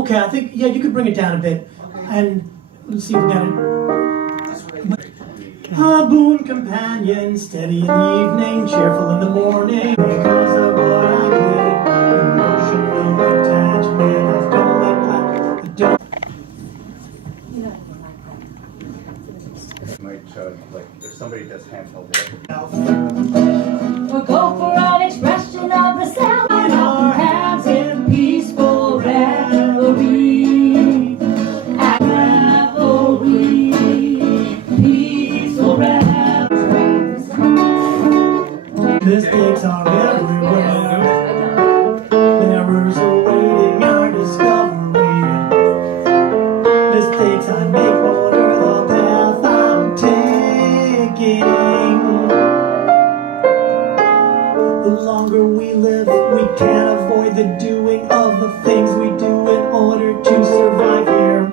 okay, I think, yeah, you could bring it down a bit. And let's see if we got it. A boon companion, steady in the evening, cheerful in the morning. Because of what I did, emotional attachment, I don't let might like if somebody does handheld work. We'll go for an expression of the self in our hands in peaceful revelry. Peaceful revelry. Mistakes are everywhere. Errors awaiting our discovery. Mistakes I make water the path I'm taking. The longer we live, we can't avoid the doing of the things we do in order to survive here.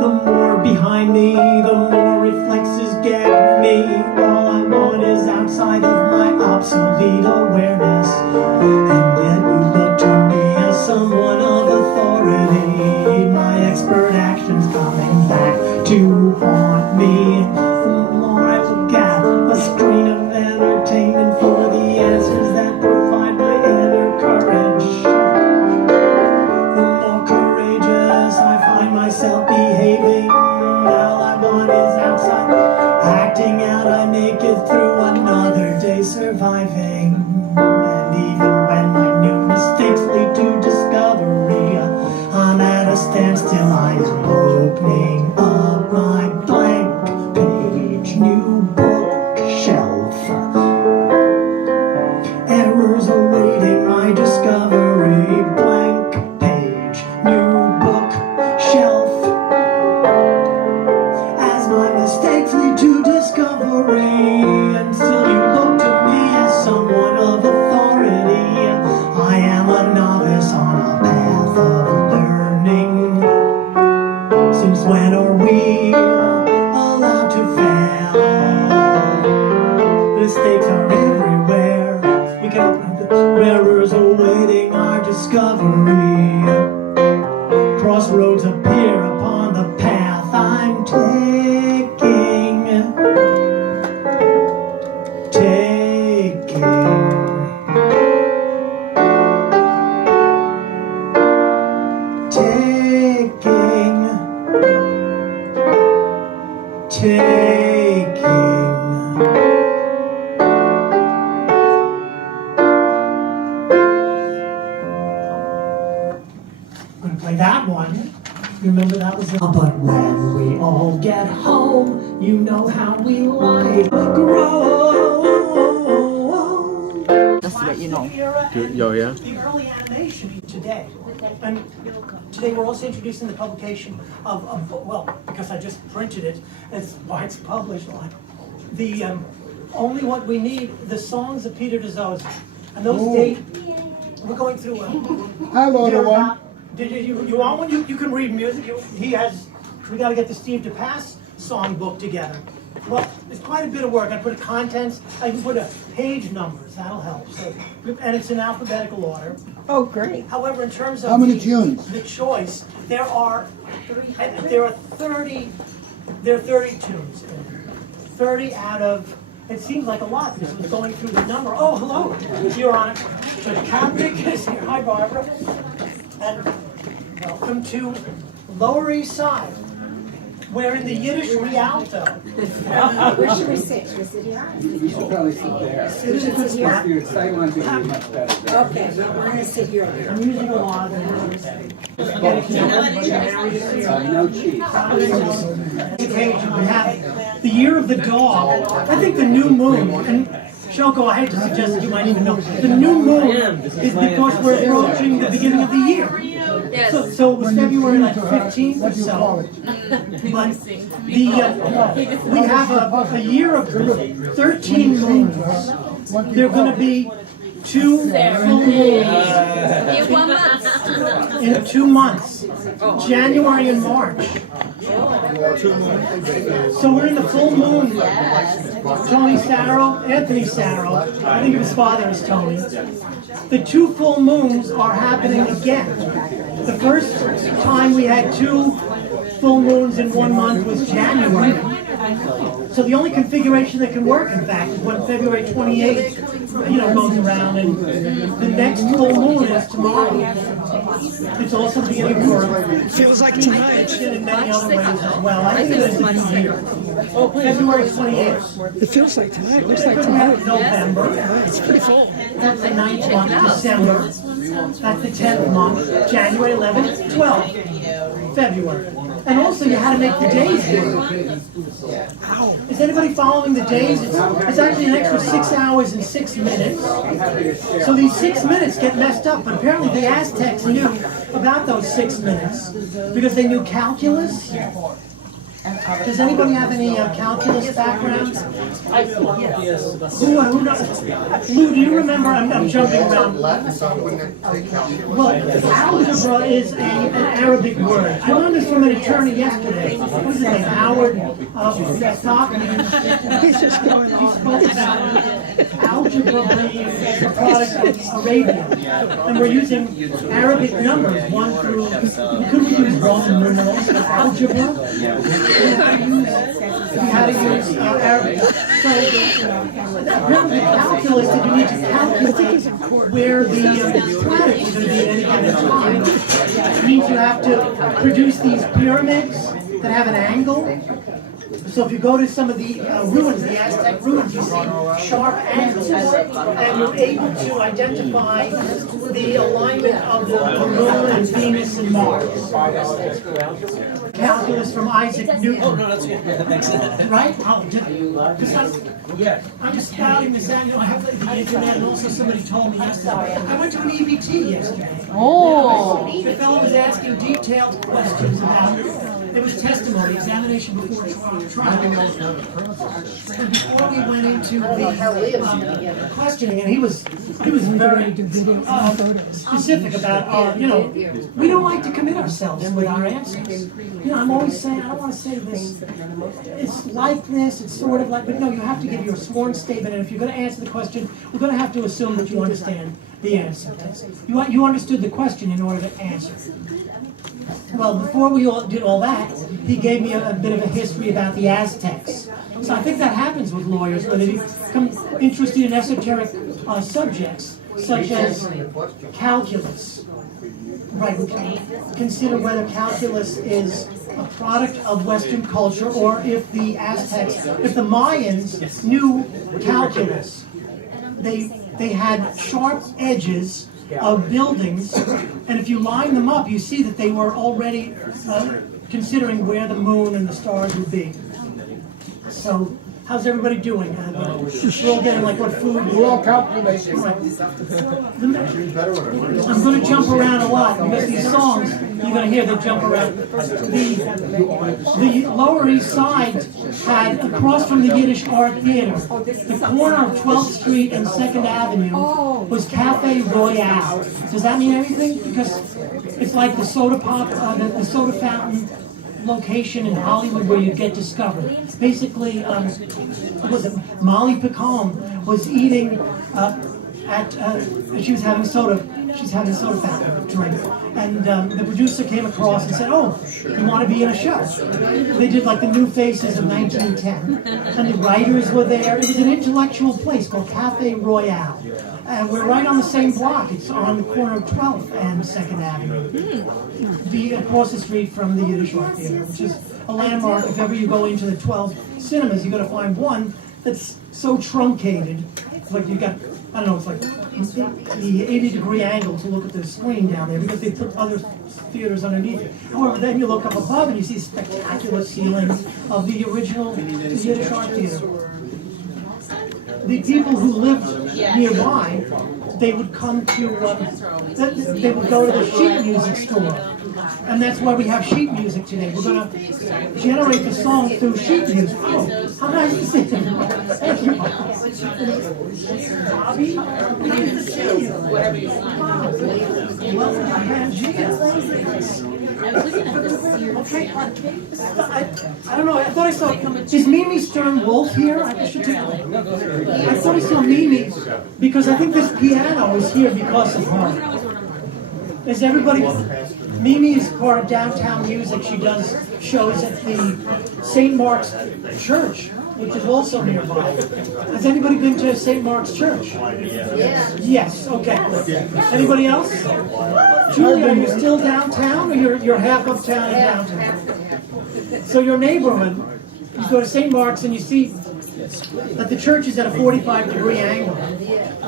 The more behind me, the more reflexes get me. All I want is outside of my obsolete awareness. And yet you look to me as someone of authority. My expert actions coming back to haunt me. The more I look at a screen of entertainment for the answers that provide my inner courage, the more courageous I find myself behaving. All I want is outside, acting out. I make it through another day surviving. And even when my new mistakes lead to discovery, I'm at a standstill. I am opening up my blank page, new bookshelf. Errors awaiting my discovery. Blank page, new bookshelf. As my mistakes lead to discovery, and still you look to me as someone of authority. I am a novice on a path of learning. Since when are we allowed to fail? Mistakes are everywhere. We can open the errors awaiting our discovery. Crossroads appear upon the path I'm taking. I'm gonna play that one. Remember that was the... But when we all get home, you know how we like grow. Just to let you know. Yeah. The early animation today. And today we're also introducing the publication of well, because I just printed it, it's why it's published. The only what we need, the Songs of Peter Dizozza. And those date, we're going through Hello, everyone. Did you want one? You can read music. We got to get the Steve DePass song book together. Well, it's quite a bit of work. I put contents, I can put page numbers, that'll help. So, and it's in alphabetical order. Oh, great. However, in terms of How many tunes? The choice, there are 30 tunes. 30 out of, it seems like a lot because it was going through the number. Oh, hello, Your Honor. So the Catholic is here. Hi, Barbara. And welcome to Lower East Side. We're in the Yiddish Rialto. Where should we sit? Should we sit here? You should probably sit there. It's a good spot. Your sight lines would be much better there. Okay, we're going to sit here. I'm using a lot of No cheese. occasion. We have the Year of the Dog. I think the new moon, and Shoko, I hate to suggest that you might even know, the new moon is because we're approaching the beginning of the year. Yes. So it was February like 15th or so. But we have a year of 13 moons. There are going to be 2 full moons in 2 months, January and March. So we're in the full moon. Tony Sarro, Anthony Sarro, I think his father is Tony. The 2 full moons are happening again. The first time we had 2 full moons in 1 month was January. So the only configuration that can work, in fact, is when February 28th, goes around, and the next full moon is tomorrow. It's also the beginning of work. Feels like tonight. In many other ways as well. I think it is this year. February 28th. It feels like tonight. Looks like We tonight. have November. It's pretty full. That's the 9th month. December. That's the 10th month. January 11th, 12th. February. And also you had to make the days work. Is anybody following the days? It's actually an extra 6 hours and 6 minutes. So these 6 minutes get messed up, but apparently the Aztecs knew about those 6 minutes because they knew calculus. Does anybody have any calculus backgrounds? Who knows? Lou, do you remember? I'm jumping around. Well, algebra is an Arabic word. I learned this from an attorney yesterday. What was his name? Howard Stockman. He's just going He on. spoke about algebra being the product of Arabia. And we're using Arabic numbers, 1 through, could we use Roman numerals for algebra? We had to use Arabic. So, apparently calculus, that you need to calculate where the planets are going to be at any given time, means you have to produce these pyramids that have an angle. So if you go to some of the ruins, the Aztec ruins, you see sharp angles, and you're able to identify the alignment of the moon and Venus and Mars. Calculus from Isaac Newton. Oh, no, that's good. Right? I'm just spouting this out. I have the internet, and also somebody told me yesterday. I went to an EBT yesterday. Oh. The fellow was asking detailed questions about it was testimony, examination before trial. And before we went into the questioning, and he was very specific about we don't like to commit ourselves with our answers. I'm always saying, I don't want to say this. It's like this, it's sort of like, but no, you have to give your sworn statement, and if you're going to answer the question, we're going to have to assume that you understand the answer. You understood the question in order to answer. Well, before we all did all that, he gave me a bit of a history about the Aztecs. So I think that happens with lawyers, where they become interested in esoteric subjects, such as calculus. Right, we can consider whether calculus is a product of Western culture, or if the Aztecs, if the Mayans knew calculus. They had sharp edges of buildings, and if you line them up, you see that they were already considering where the moon and the stars would be. So, how's everybody doing? We're all getting like what food? We're all calculating. Right. I'm going to jump around a lot because these songs you're going to hear they jump around. The Lower East Side had, across from the Yiddish Art Theater, the corner of 12th Street and 2nd Avenue was Cafe Royale. Does that mean anything? Because it's like the soda pop, the soda fountain location in Hollywood where you get discovered. Basically, what was it? Molly Picon was eating she was having soda. She's having a soda fountain drink, and the producer came across and said, "Oh, you want to be in a show?" They did like the New Faces of 1910, and the writers were there. It was an intellectual place called Cafe Royale. And we're right on the same block. It's on the corner of 12th and 2nd Avenue. Across the street from the Yiddish Art Theater, which is a landmark. If ever you go into the 12 cinemas, you're going to find one that's so truncated. It's like you've got, I don't know, it's like the 80-degree angle to look at the screen down there because they put other theaters underneath it. However, then you look up above and you see spectacular ceilings of the original Yiddish Art Theater. The people who lived nearby, they would come to, they would go to the sheet music store. And that's why we have sheet music today. We're going to generate the song through sheet music. Oh, how nice to see you. Thank you. Bobby, nice to see you. Wow. Welcome to Pangea. Okay. I don't know. I thought I saw. Is Mimi Stern Wolf here? I thought I saw Mimi because I think this piano is here because of her. Is everybody? Mimi is part of Downtown Music. She does shows at the St. Mark's Church, which is also nearby. Has anybody been to St. Mark's Church? Yes, okay. Anybody else? Julie, are you still downtown, or you're half uptown and downtown? So your neighborhood, you go to St. Mark's and you see that the church is at a 45-degree angle.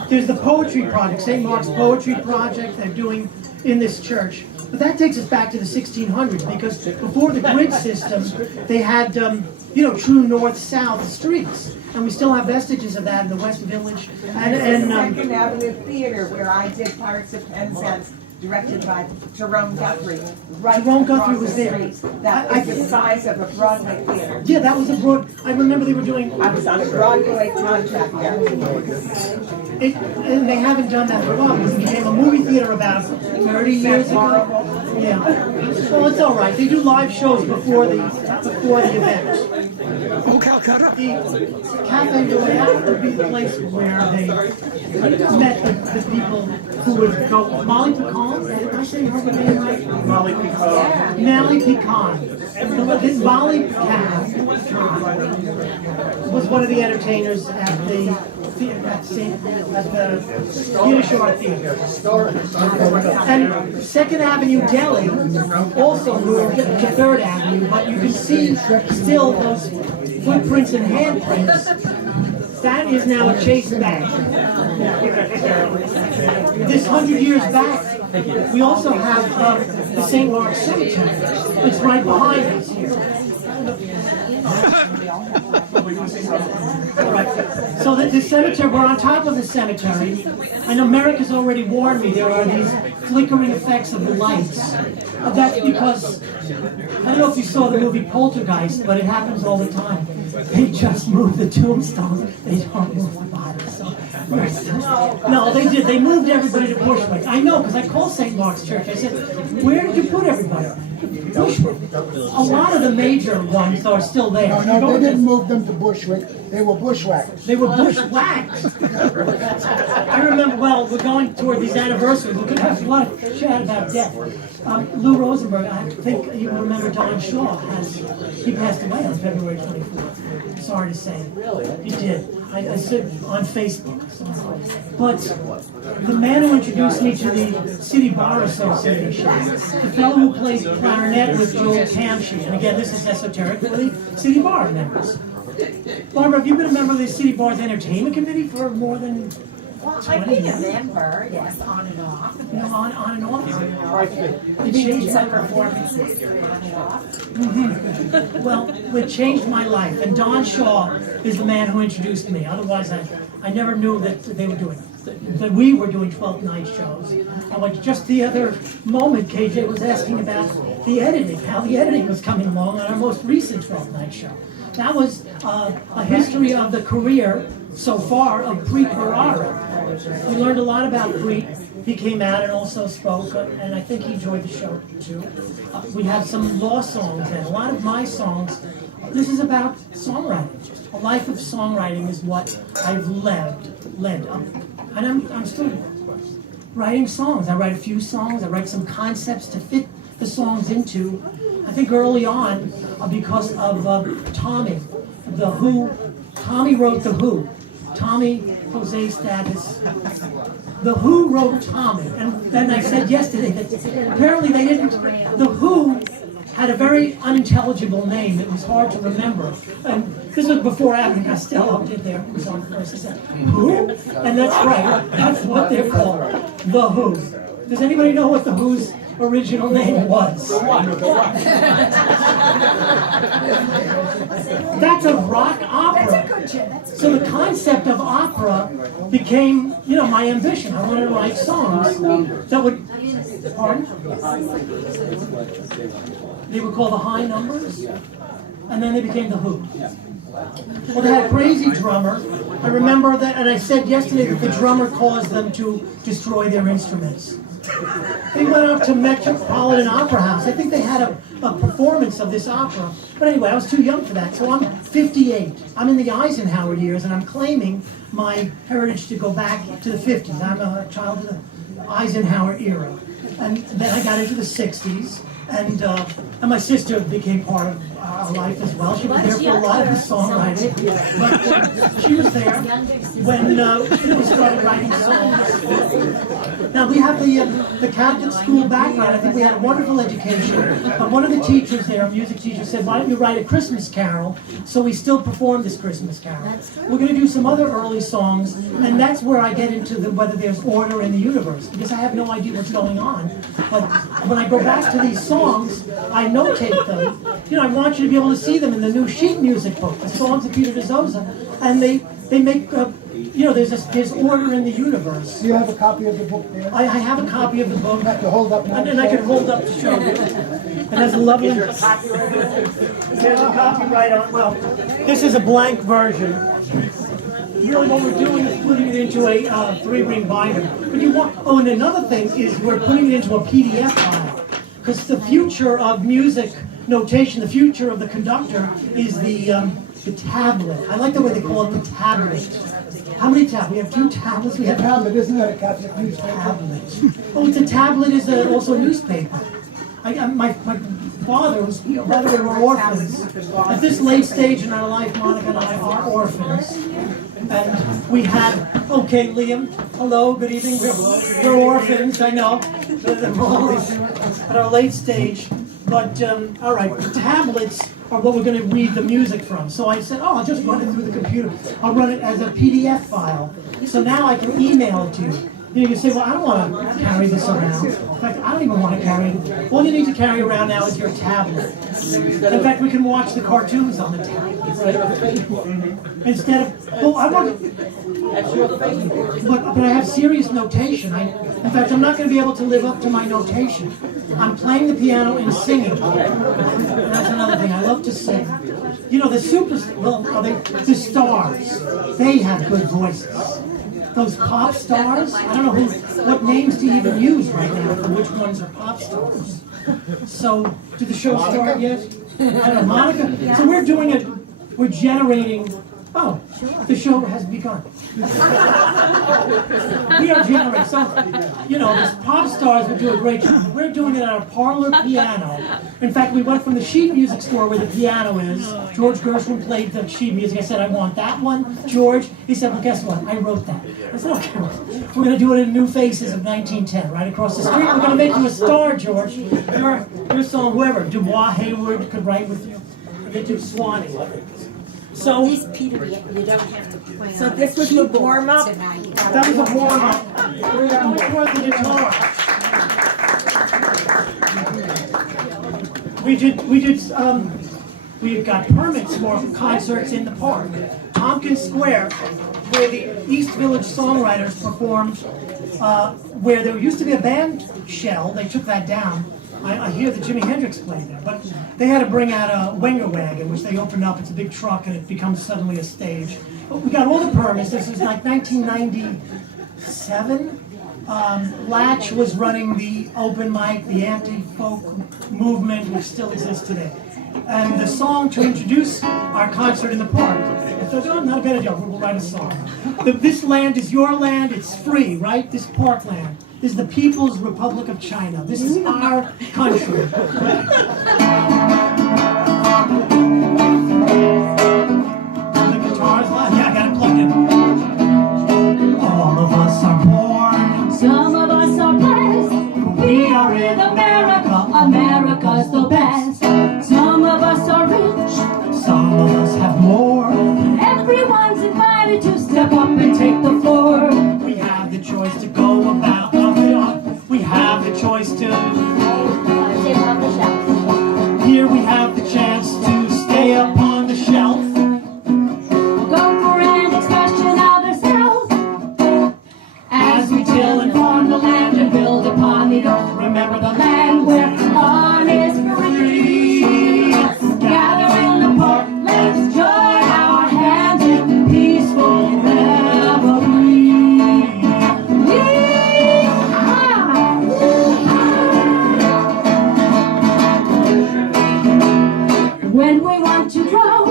There's the poetry project, St. Mark's Poetry Project they're doing in this church. But that takes us back to the 1600s, because before the grid system, they had, true north-south streets. And we still have vestiges of that in the West Village. And Second Avenue Theater, where I did Pirates of Penzance, directed by Jerome Guthrie. Right Jerome Guthrie across was the there. street. That was the size of a Broadway theater. yeah, that was a broad, I remember they were doing, I was on a Broadway contract there. and they haven't done that for a while, because it became a movie theater about 30 years ago. Yeah. Well, it's all right. They do live shows before the event. Oh, Calcutta. The Cafe Royale would be the place where they met the people who would go. Molly Pecan, did I say her name right? Molly Pecan. Molly Pecan. Molly Pecan was one of the entertainers at the Yiddish Art Theater. And Second Avenue Deli also moved to Third Avenue, but you can see still those footprints and handprints. That is now a Chase Bank. This 100 years back, we also have the St. Mark's Cemetery. It's right behind us here. All right. So the cemetery, we're on top of the cemetery, and America's already warned me there are these flickering effects of the lights. That's because, I don't know if you saw the movie Poltergeist, but it happens all the time. They just move the tombstones, they don't move the bodies. So, no, they did. They moved everybody to Bushwick. I know, because I called St. Mark's Church. I said, where did you put everybody? Bushwick. A lot of the major ones are still there. No, they didn't move them to Bushwick. They were bushwhackers. They were bushwhacked. I remember, well, we're going toward these anniversaries. We're going to have a lot of chat about death. Lou Rosenberg, I think you remember Don Shaw, he passed away on February 24th. Sorry to say. Really? He did. I said on Facebook. But the man who introduced me to the City Bar Association, the fellow who played clarinet with Joel Camshi, and again, this is esoteric for the City Bar members. Barbara, have you been a member of the City Bar's entertainment committee for more than 20 years? I've been a member, yes, on and off. No, on and off? We did some performances on and off. Well, it changed my life, and Don Shaw is the man who introduced me. Otherwise, I never knew that they were doing that we were doing 12th night shows. Just the other moment, KJ was asking about the editing, how the editing was coming along on our most recent 12th night show. That was a history of the career so far of Preet Bharara. We learned a lot about Preet. He came out and also spoke, and I think he enjoyed the show too. We have some law songs, and a lot of my songs. This is about songwriting. A life of songwriting is what I've led up, and I'm still writing songs. I write a few songs. I write some concepts to fit the songs into. I think early on, because of Tommy, The Who. Tommy wrote The Who. Tommy Jose Status. The Who wrote Tommy, and then I said yesterday that apparently they didn't. The Who had a very unintelligible name. It was hard to remember. And this was before Abbott and Costello did their song first. They said, Who? And that's right. That's what they're called. The Who. Does anybody know what The Who's original name was? That's a rock opera. So the concept of opera became, my ambition. I wanted to write songs that would, pardon? They were called the High Numbers, and then they became the Who. Well, they had a crazy drummer. I remember that, and I said yesterday that the drummer caused them to destroy their instruments. They went up to Metropolitan Opera House. I think they had a performance of this opera. But anyway, I was too young for that, so I'm 58. I'm in the Eisenhower years, and I'm claiming my heritage to go back to the 50s. I'm a child of the Eisenhower era. And then I got into the 60s, and my sister became part of our life as well. She was there for a lot of the songwriting, but she was there when we started writing songs. Now we have the Catholic school background. I think we had a wonderful education, but one of the teachers there, a music teacher, said, why don't you write a Christmas carol? So we still perform this Christmas carol. We're going to do some other early songs, and that's where I get into whether there's order in the universe, because I have no idea what's going on. But when I go back to these songs, I notate them. You know, I want you to be able to see them in the new sheet music book, the Songs of Peter Dizozza, and they make, you know, there's order in the universe. Do you have a copy of the book there? I have a copy of the book. You have to hold up now. And then I can hold up to show you. And there's a lovely... There's a copyright on... Well, this is a blank version. Really what we're doing is putting it into a 3-ring binder. But you want... Oh, and another thing is we're putting it into a PDF file. Because the future of music notation, the future of the conductor is the tablet. I like the way they call it the tablet. How many tablets? We have 2 tablets. We have Tablet, isn't that a Catholic newspaper? tablet. Oh, it's a tablet is also a newspaper. My father was, rather we were orphans. At this late stage in our life, Monica and I are orphans. And we had, okay, Liam, hello, good evening. We're orphans, I know. We're always at our late stage. But, all right, the tablets are what we're going to read the music from. So I said, oh, I'll just run it through the computer. I'll run it as a PDF file. So now I can email it to you. You can say, well, I don't want to carry this around. In fact, I don't even want to carry it. All you need to carry around now is your tablet. In fact, we can watch the cartoons on the tablet. Instead of, well, I want, but I have serious notation. In fact, I'm not going to be able to live up to my notation. I'm playing the piano and singing. That's another thing. I love to sing. You know, the the stars, they have good voices. Those pop stars, I don't know what names to even use right now for which ones are pop stars. So, did the show start yet? I don't know, Monica? So we're doing it, we're generating, oh, the show has begun. We are generating, so, you know, these pop stars would do a great job. We're doing it on a parlor piano. In fact, we went from the sheet music store where the piano is. George Gershwin played the sheet music. I said, I want that one. George, he said, well, guess what? I wrote that. I said, okay, we're going to do it in New Faces of 1910, right across the street. We're going to make you a star, George. Your song, whoever, Dubois, Hayward could write with you. They do Swanee. So, These Peter, you don't have to play So on this was the warm-up? tonight. that was a warm-up. We're going toward the guitar. We've got permits for concerts in the park. Tompkins Square, where the East Village songwriters performed, where there used to be a band shell, they took that down. I hear that Jimi Hendrix played there, but they had to bring out a Wenger wagon, which they opened up. It's a big truck, and it becomes suddenly a stage. But we got all the permits. This was like 1997. Latch was running the open mic, the anti-folk movement, which still exists today. And the song to introduce our concert in the park, I thought, oh, not a bad idea, we'll write a song. This land is your land, it's free, right? This parkland is the People's Republic of China. This is our country. The guitar's loud. Yeah, I got it plugged in. All of us are born. Some of us are blessed. We are in America. America's the best. Some of us are rich. Some of us have more. Everyone's invited to step up and take the floor. We have the choice to go about. We have the choice to. Here we have the chance to stay up on the shelf. Go for an expression of ourselves. As we till and farm the land and build upon the earth. Remember the land where on is free. Gather in the park, let's join our hands in peaceful revelry. When we want to grow,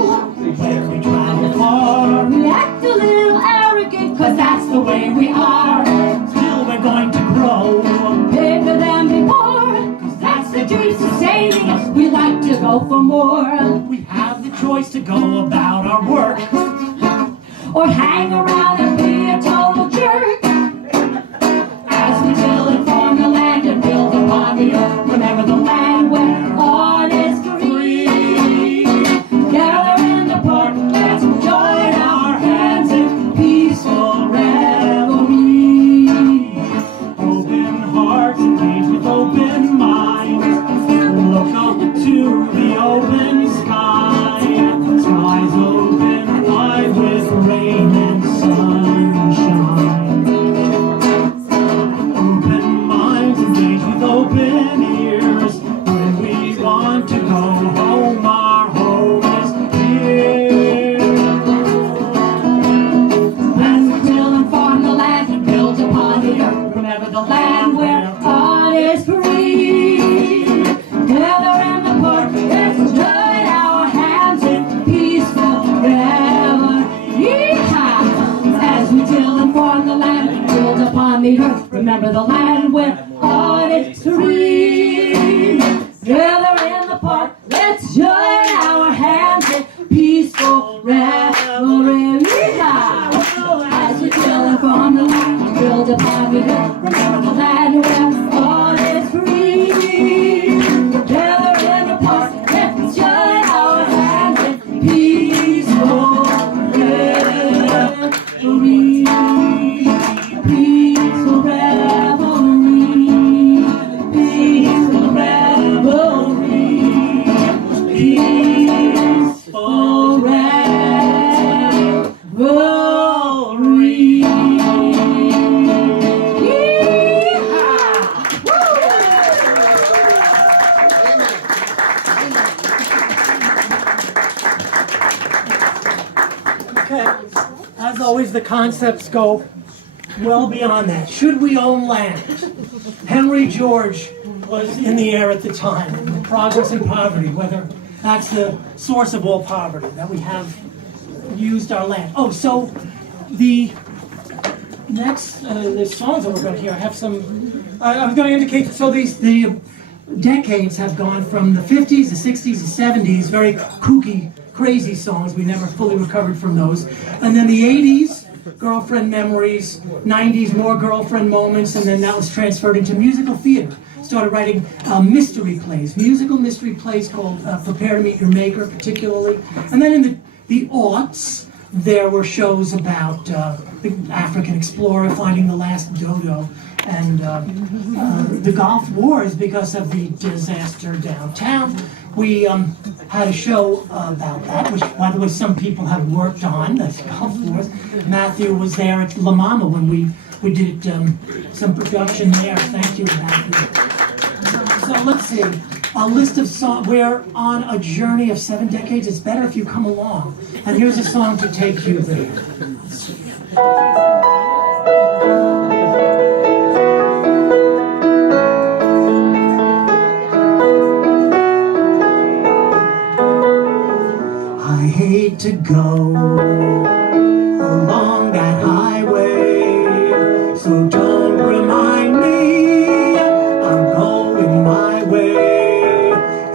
When we travel far, we act a little arrogant, cause that's the way we are. still we're going to grow. Bigger than before. hope for more. We have the choice to go about our work, Or hang around and be a total jerk. As we till and farm the land and build upon the earth. Remember the land where all is free. Gather in the park, let's join our hands in peaceful revelry. open hearts engage with open minds. Look up to the open sky, skies open wide with rain and sunshine. Open minds engage with open ears. When we want to go home, our home is here. As we till and farm the land and build upon the earth. Remember the land where all is free. Gather in the park, let's join our hands in peaceful revelry. Yeehaw! As we till and farm the land and build upon the earth. Remember the land where all is free. Gather in the park, let's join our hands in peaceful revelry. Yeehaw! As we till and farm the land and build upon the earth. Remember the land where all is free. Gather in the park, let's join our hands in peaceful revelry. Peaceful revelry. Peaceful revelry. Peaceful revelry. Yeehaw! Woo! Okay, as always, the concepts go well beyond that. Should we own land? Henry George was in the air at the time. Progress and poverty, whether that's the source of all poverty, that we have used our land. Oh, so the next, the songs that we're going to hear, I have some, I'm going to indicate, so the decades have gone from the 50s, the 60s, the 70s, very kooky, crazy songs. We never fully recovered from those. And then the 80s, girlfriend memories, 90s, more girlfriend moments, and then that was transferred into musical theater. Started writing mystery plays, musical mystery plays called Prepare to Meet Your Maker, particularly. And then in the aughts, there were shows about the African explorer finding the last dodo, and the Gulf Wars because of the disaster downtown. We had a show about that, which, by the way, some people have worked on, the Gulf Wars. Matthew was there at La Mama when we did some production there. Thank you, Matthew. So let's see, a list of songs. We're on a journey of 7 decades. It's better if you come along. And here's a song to take you there. I hate to go along that highway, so don't remind me I'm going my way.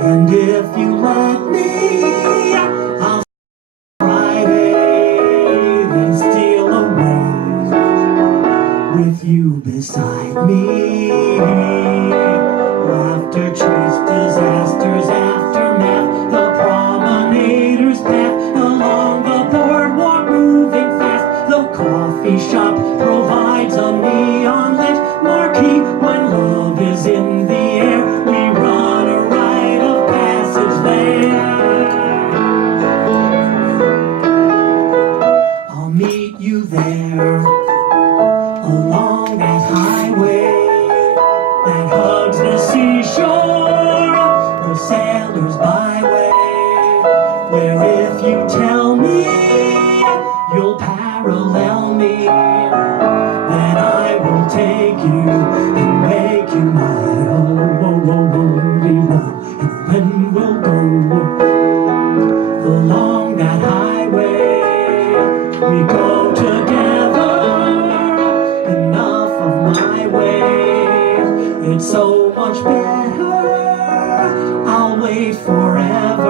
And if you let me, I'll Friday, then steal away with you beside me. Laughter, chase, disasters, aftermath, the promenader's path along the boardwalk, moving fast. The coffee shop provides a neon lit marquee. When love is in the air, we run a rite of passage there. I'll meet you there along that highway that hugs the seashore, the sailor's byway, where if you tell me you'll parallel me, then I will take you and make you mine. Oh, only one, and then we'll go along that highway. We go together, enough of my way. It's so much better, I'll wait forever.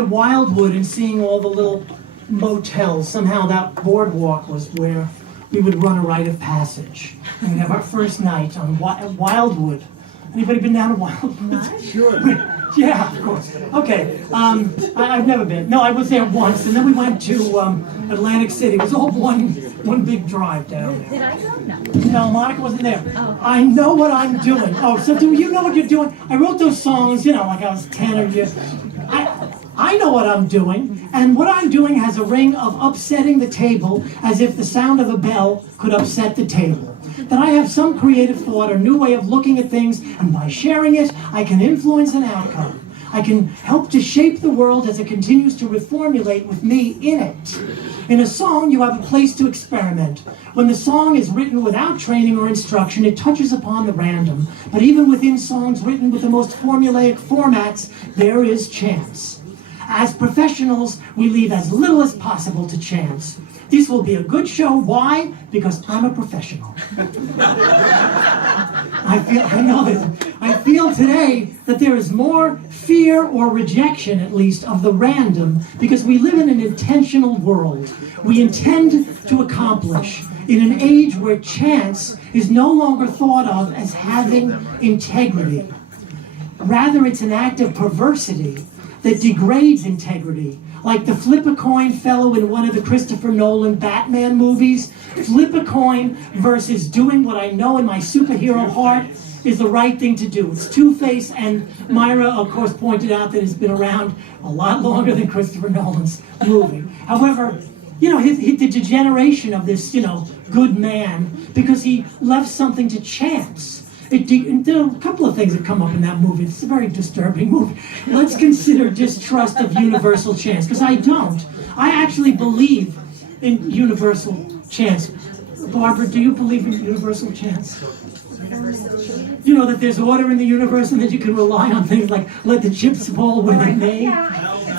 to Wildwood and seeing all the little motels. Somehow that boardwalk was where we would run a rite of passage. And we'd have our first night on Wildwood. Anybody been down to Wildwood? Sure. Yeah, of course. Okay. I've never been. No, I was there once, and then we went to Atlantic City. It was all one big drive down there. Did I go? No. No, Monica wasn't there. Oh. I know what I'm doing. Oh, so do you know what you're doing? I wrote those songs, like I was 10 or you. I know what I'm doing, and what I'm doing has a ring of upsetting the table as if the sound of a bell could upset the table. That I have some creative thought or new way of looking at things, and by sharing it, I can influence an outcome. I can help to shape the world as it continues to reformulate with me in it. In a song, you have a place to experiment. When the song is written without training or instruction, it touches upon the random. But even within songs written with the most formulaic formats, there is chance. As professionals, we leave as little as possible to chance. This will be a good show. Why? Because I'm a professional. I feel today that there is more fear or rejection, at least, of the random, because we live in an intentional world. We intend to accomplish in an age where chance is no longer thought of as having integrity. Rather, it's an act of perversity that degrades integrity. Like the flip a coin fellow in one of the Christopher Nolan Batman movies. Flip a coin versus doing what I know in my superhero heart is the right thing to do. It's Two-Face, and Myra, of course, pointed out that it's been around a lot longer than Christopher Nolan's movie. However, the degeneration of this, good man, because he left something to chance. There are a couple of things that come up in that movie. It's a very disturbing movie. Let's consider distrust of universal chance, because I don't. I actually believe in universal chance. Barbara, do you believe in universal chance? That there's order in the universe and that you can rely on things like let the chips fall where they may. Yeah, I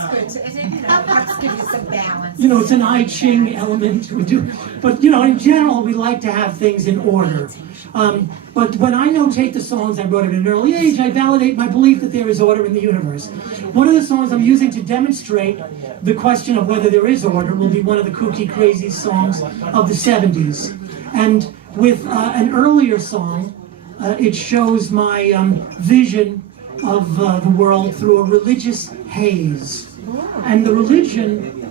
think it's good. It helps give you some balance. It's an I Ching element. But, in general, we like to have things in order. But when I notate the songs I wrote at an early age, I validate my belief that there is order in the universe. One of the songs I'm using to demonstrate the question of whether there is order will be one of the kooky, crazy songs of the 70s. And with an earlier song, it shows my vision of the world through a religious haze. And the religion,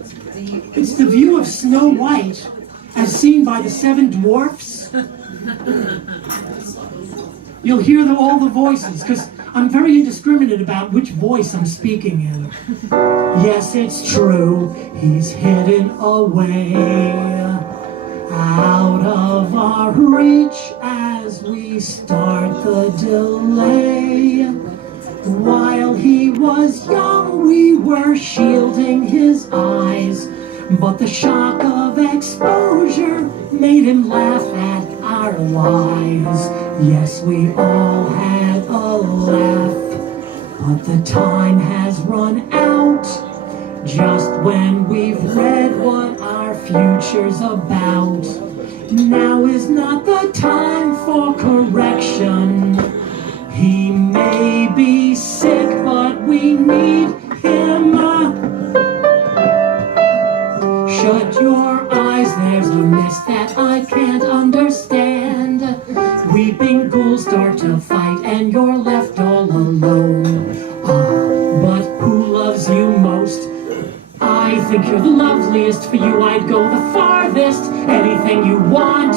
it's the view of Snow White as seen by the 7 dwarfs. You'll hear all the voices, because I'm very indiscriminate about which voice I'm speaking in. Yes, it's true, he's hidden away, out of our reach as we start the delay. While he was young, we were shielding his eyes, but the shock of exposure made him laugh at our lies. Yes, we all had a laugh, but the time has run out, just when we've read what our future's about. Now is not the time for correction. He may be sick, but we need him. Shut your eyes, there's a mist that I can't understand. Weeping ghouls start to fight and you're left all alone. But who loves you most? I think you're the loveliest. For you I'd go the farthest. Anything you want,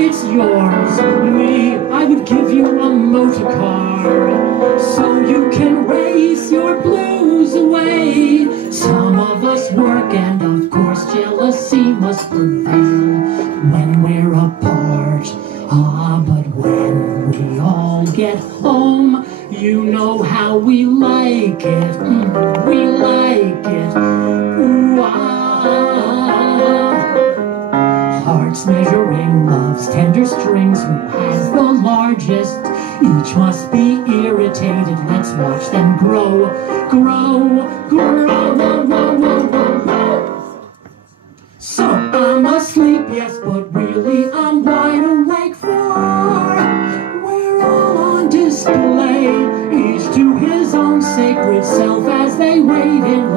it's yours. Me, I would give you a motor car, so you can race your blues away. Some of us work and of course jealousy must prevail when we're apart. But when we all get home, you know how we like it. We like it. Ooh, hearts measuring love's tender strings. Who has the largest? Each must be irritated. Let's watch them grow, grow, grow. So I'm asleep, yes, but really I'm wide awake for we're all on display, each to his own sacred self as they wait in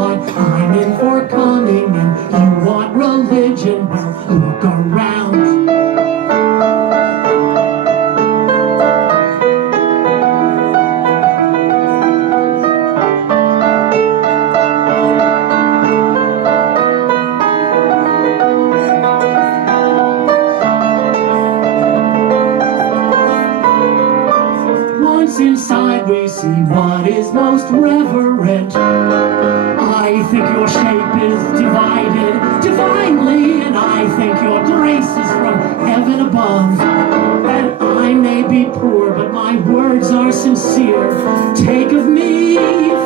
shape is divided divinely, and I think your grace is from heaven above. And I may be poor, but my words are sincere. Take of me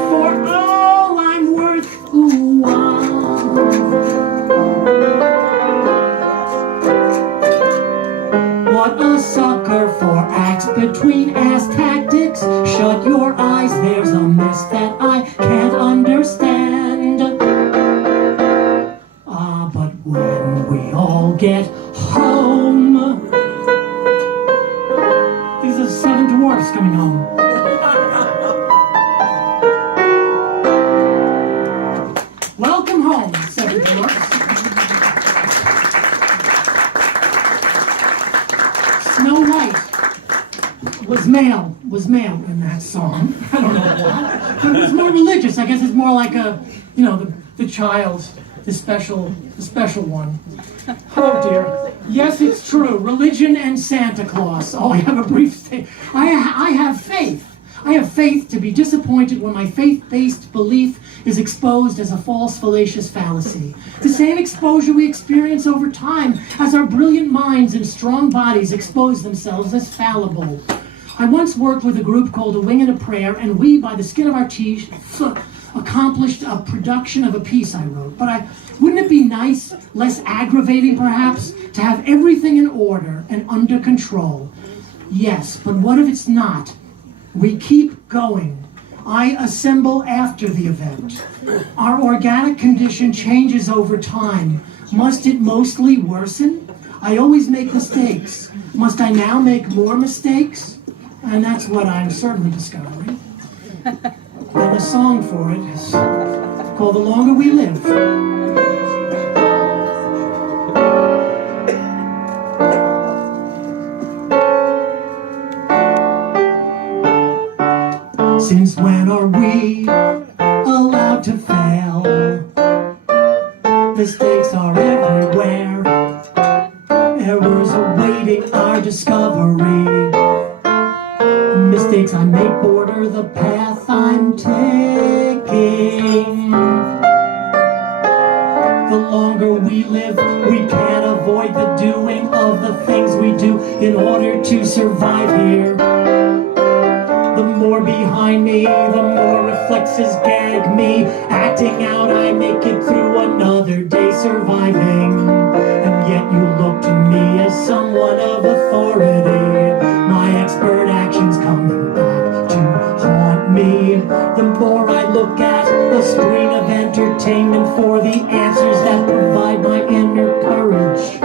for all I'm worth. Ooh, what a sucker for acts between ass tactics. Shut your eyes, there's a mess that I can't understand. But when we all get home, these are 7 dwarfs coming home. Welcome home, 7 dwarfs. Snow White was male in that song. I don't know why. But it was more religious. I guess it's more like a, the child, the special one. Oh dear. Yes, it's true. Religion and Santa Claus. Oh, I have a brief statement. I have faith. I have faith to be disappointed when my faith-based belief is exposed as a false, fallacious fallacy. The same exposure we experience over time as our brilliant minds and strong bodies expose themselves as fallible. I once worked with a group called A Wing and a Prayer, and we, by the skin of our teeth, accomplished a production of a piece I wrote. But wouldn't it be nice, less aggravating perhaps, to have everything in order and under control? Yes, but what if it's not? We keep going. I assemble after the event. Our organic condition changes over time. Must it mostly worsen? I always make mistakes. Must I now make more mistakes? And that's what I'm certainly discovering. And the song for it is called The Longer We Live. Since when are we allowed to fail? Mistakes are everywhere. Errors awaiting our discovery. Mistakes I make border the path I'm taking. The longer we live, we can't avoid the doing of the things we do in order to survive here. The more behind me, the more reflexes gag me. Acting out, I make it through another day surviving. And yet you look to me as someone of authority. My expert actions coming back to haunt me. The more I look at the screen of entertainment for the answers that provide my inner courage,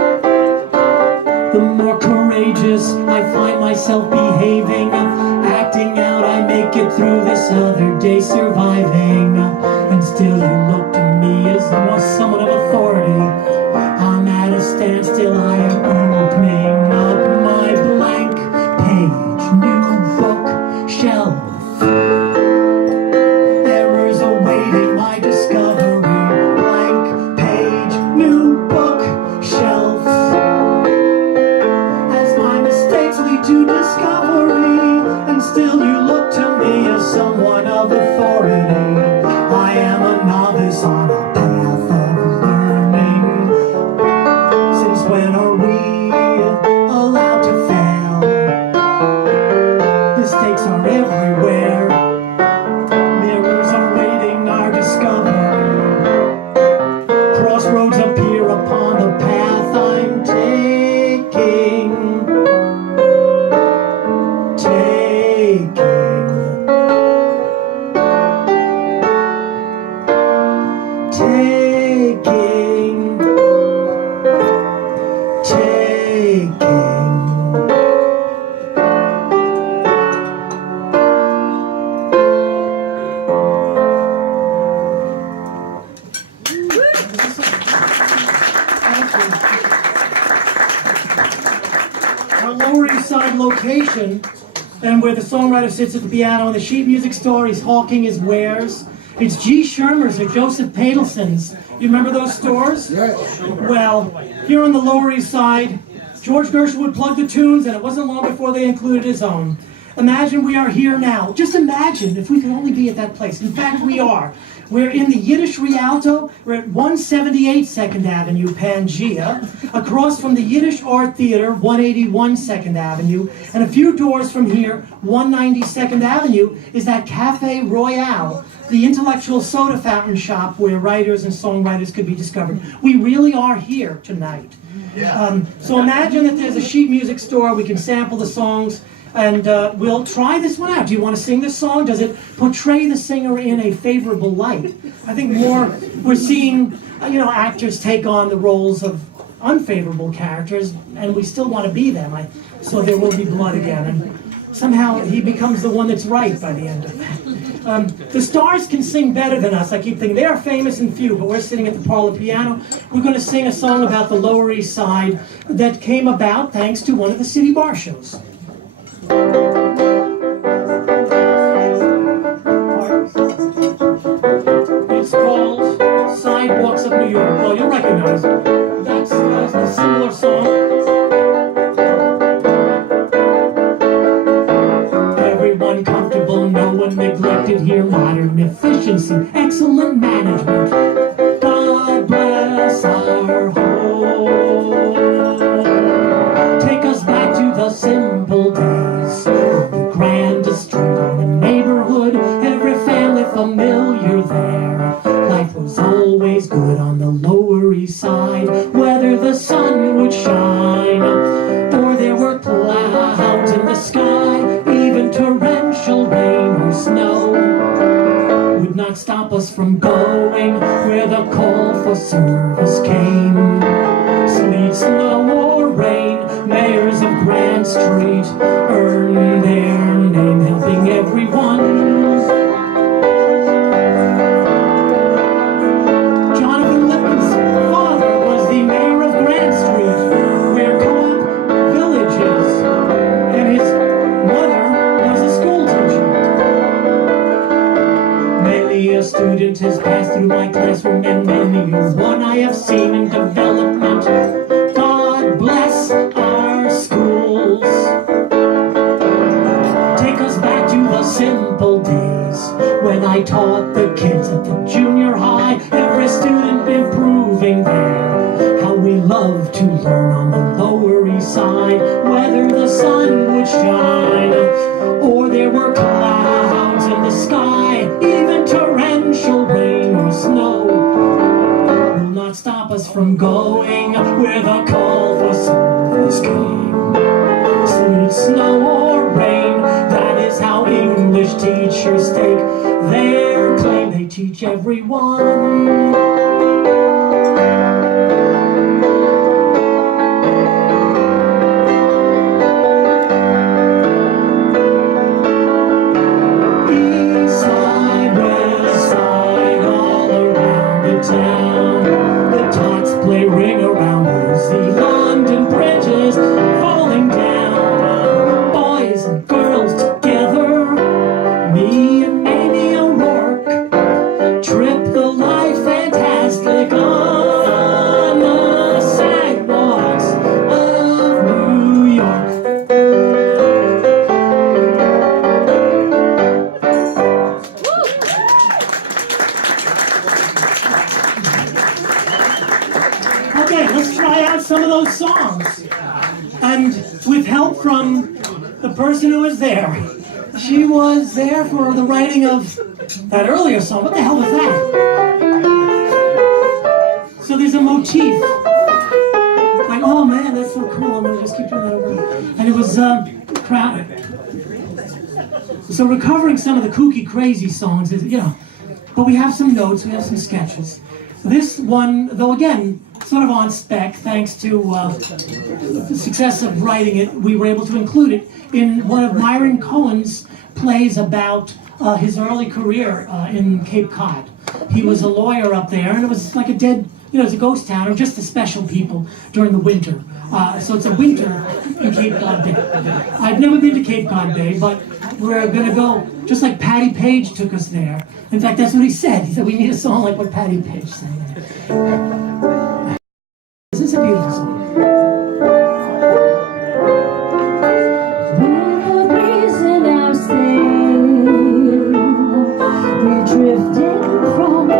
the more courageous I find myself behaving. Acting out, I make it through this other day surviving. And still you look to me as someone of authority. I'm at a standstill, I am opening up my blank page, new book shelf. Errors awaiting my discovery. Blank page, new book shelf. As my mistakes lead to discovery. And still you look to me as someone of authority. I am a novice on a path of learning. Since when are we allowed to fail? Mistakes are everywhere. Mirrors awaiting our discovery. Crossroads appear upon the path I'm taking. Our Lower East Side location, and where the songwriter sits at the piano in the sheet music store, he's hawking his wares. It's G. Shermer's or Joseph Padelson's. You remember those stores? Yes. Well, here on the Lower East Side, George Gershwin would plug the tunes, and it wasn't long before they included his own. Imagine we are here now. Just imagine if we could only be at that place. In fact, we are. We're in the Yiddish Rialto. We're at 178 2nd Avenue, Pangea, across from the Yiddish Art Theater, 181 2nd Avenue, and a few doors from here, 190 2nd Avenue, is that Cafe Royale, the intellectual soda fountain shop where writers and songwriters could be discovered. We really are here tonight. So imagine that there's a sheet music store, we can sample the songs, and we'll try this one out. Do you want to sing this song? Does it portray the singer in a favorable light? I think more, we're seeing, actors take on the roles of unfavorable characters, and we still want to be them. So there will be blood again, and somehow he becomes the one that's right by the end of it. The stars can sing better than us. I keep thinking they are famous and few, but we're sitting at the parlor piano. We're going to sing a song about the Lower East Side that came about thanks to one of the city bar shows. It's called Sidewalks of New York. Well, you'll recognize it. That's a similar song. Everyone comfortable, no one neglected here. Modern efficiency, excellent management. God bless our home. Take us back to the simple days of the grandest street in the neighborhood. Every family familiar there. Life was always good on the Lower East Side, whether the sun would shine or there were clouds in the sky. Even torrential rain or snow would not stop us from going where the call for service came. Sleet, snow, or rain, mayors of Grand Street earn their name, helping everyone. Jonathan Lippman's father was the mayor of Grand Street, where Co-op Village is, and his mother was a school teacher. Many a student has passed through my classroom, and many a one I have seen in development. God bless our schools. Take us back to the simple days when I taught the kids at the junior high. Every student improving there. How we love to learn on the Lower East Side, whether the sun would shine or there were clouds in the sky. Even torrential rain or snow will not stop us from going where the call for service came. Sleet, snow, or rain, that is how English teachers stake their claim. They teach everyone. East side, west side, all around the town. The tots play ring around the London bridges falling down. Boys and girls together, me and Amy O'Rourke, trip the life fantastic on the sidewalks of New York. Okay, let's try out some of those songs. And with help from the person who was there. She was there for the writing of that earlier song. What the hell was that? So there's a motif. Like, oh man, that's so cool. I'm gonna just keep doing that over. And it was crowded. So recovering some of the kooky, crazy songs is, but we have some notes, we have some sketches. This one, though again, sort of on spec, thanks to the success of writing it, we were able to include it in one of Myron Cohen's plays about his early career in Cape Cod. He was a lawyer up there, and it was like a dead, it's a ghost town, or just the special people during the winter. So it's a winter in Cape Cod Bay. I've never been to Cape Cod Bay, but we're gonna go, just like Patty Page took us there. In fact, that's what he said. He said, we need a song like what Patty Page sang. This is a beautiful song. The breeze in our sail, we're drifting from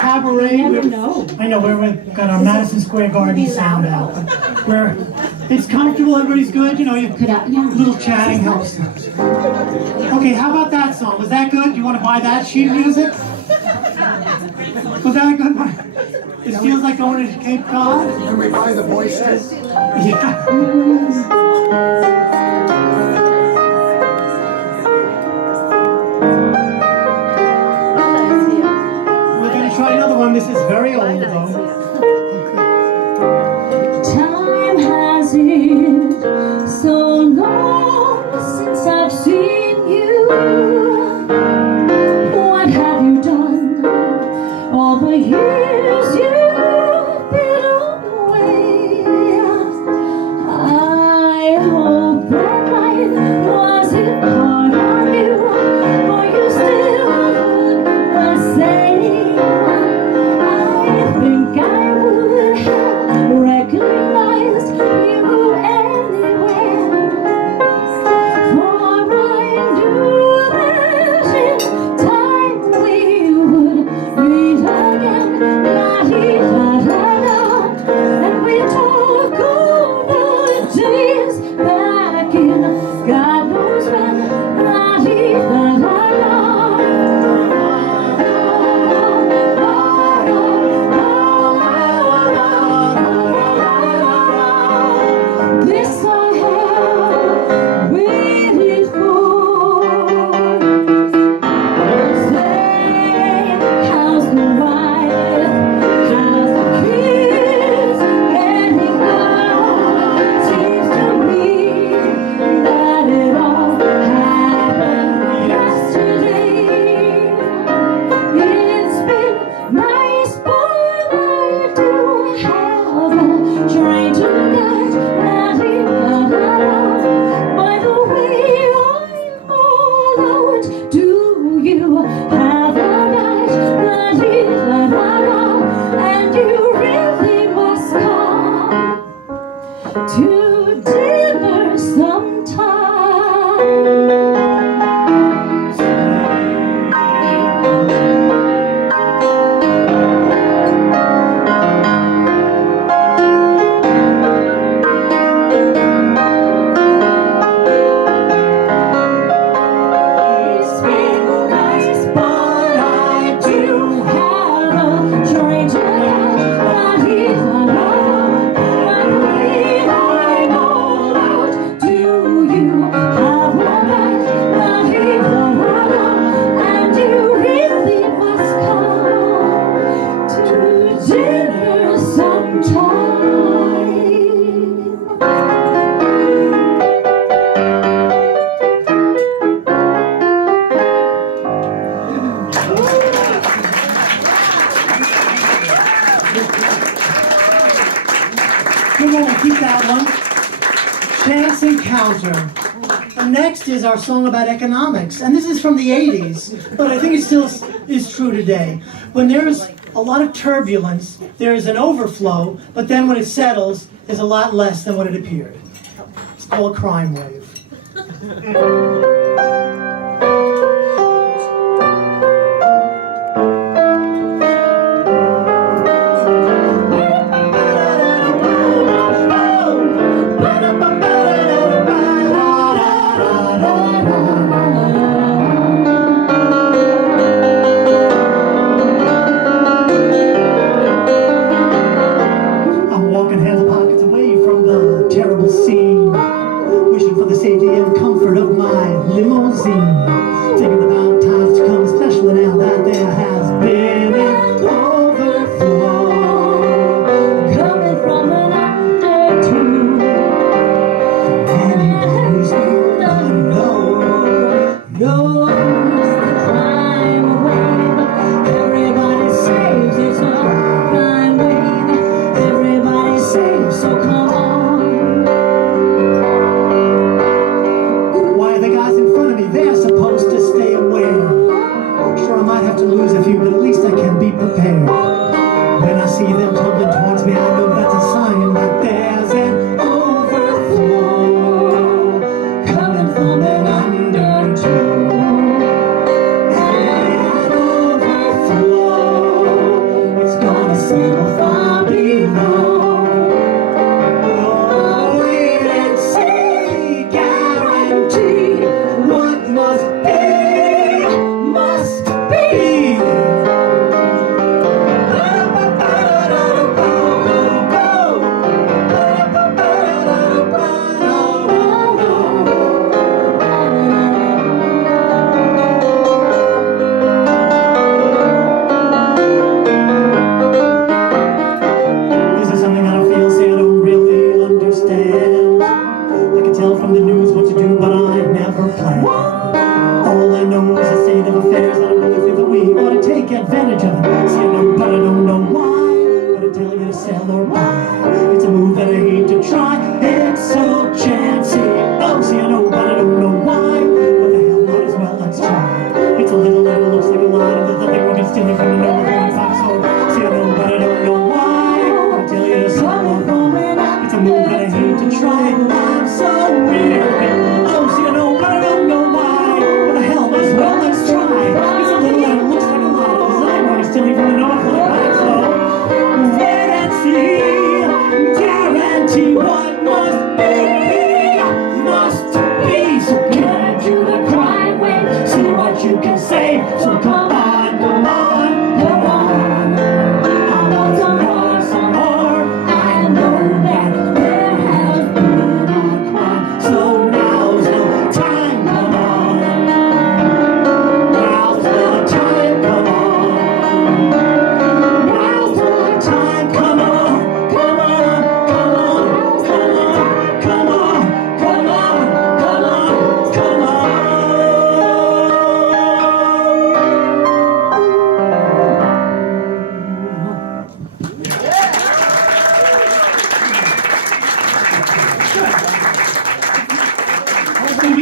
cabaret. I don't know. I know, we've got our Madison Square Garden sound out. Where it's comfortable, everybody's good, you know, a little chatting helps. Okay, how about that song? Was that good? You want to buy that sheet of music? Was that a good one? It feels like going to Cape Cod? Can we buy the voice too? Yeah. We're going to try another one. This is very old, though. Time has it so long since I've seen you. What have you done all the years you've been away? I hope that life wasn't hard on you, for you still look the same. I think I would have recognized you anywhere, for I knew that in time we would meet again. La-dee-da-da-da. And we talk over days back in God knows when. La-dee-da-da-da. This I have waited for. Say, how's the wife? How's the kids? Getting along? Seems to me that it all happened yesterday. It's been nice, but I do have a train to catch. La-dee-da-da-da. By the way, I'm all out. Do you have a night? La-dee-da-da-da. And you really must come to dinner It's been nice, but I do have a train to catch. La-dee-da-da. By the way, I'm all out. Do you have a night? La-dee-da-da-da. And you really must come to dinner sometime. We're going to keep that one. Chance Encounter. And next is our song about economics. And this is from the 80s, but I think it still is true today. When there's a lot of turbulence, there is an overflow, but then when it settles, there's a lot less than what it appeared. It's called Crime Wave. I'm walking hands in pockets away from the terrible scene, wishing for the safety and comfort of my limousine, thinking about times to come, especially now that there has been an overflow Coming from an undertone. Anyone who's gonna know Crime wave. Everybody saves it's a crime wave. Everybody saves, so come on. why the guys in front of me, they're supposed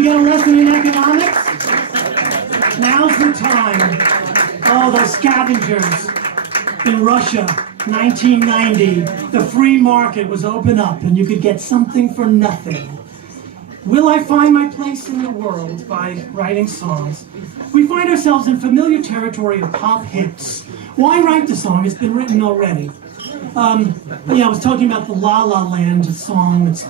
get a lesson in economics? Now's the time. Oh, those scavengers in Russia, 1990. The free market was open up and you could get something for nothing. Will I find my place in the world by writing songs? We find ourselves in familiar territory of pop hits. Why write the song? It's been written already. I was talking about the La La Land song. It's,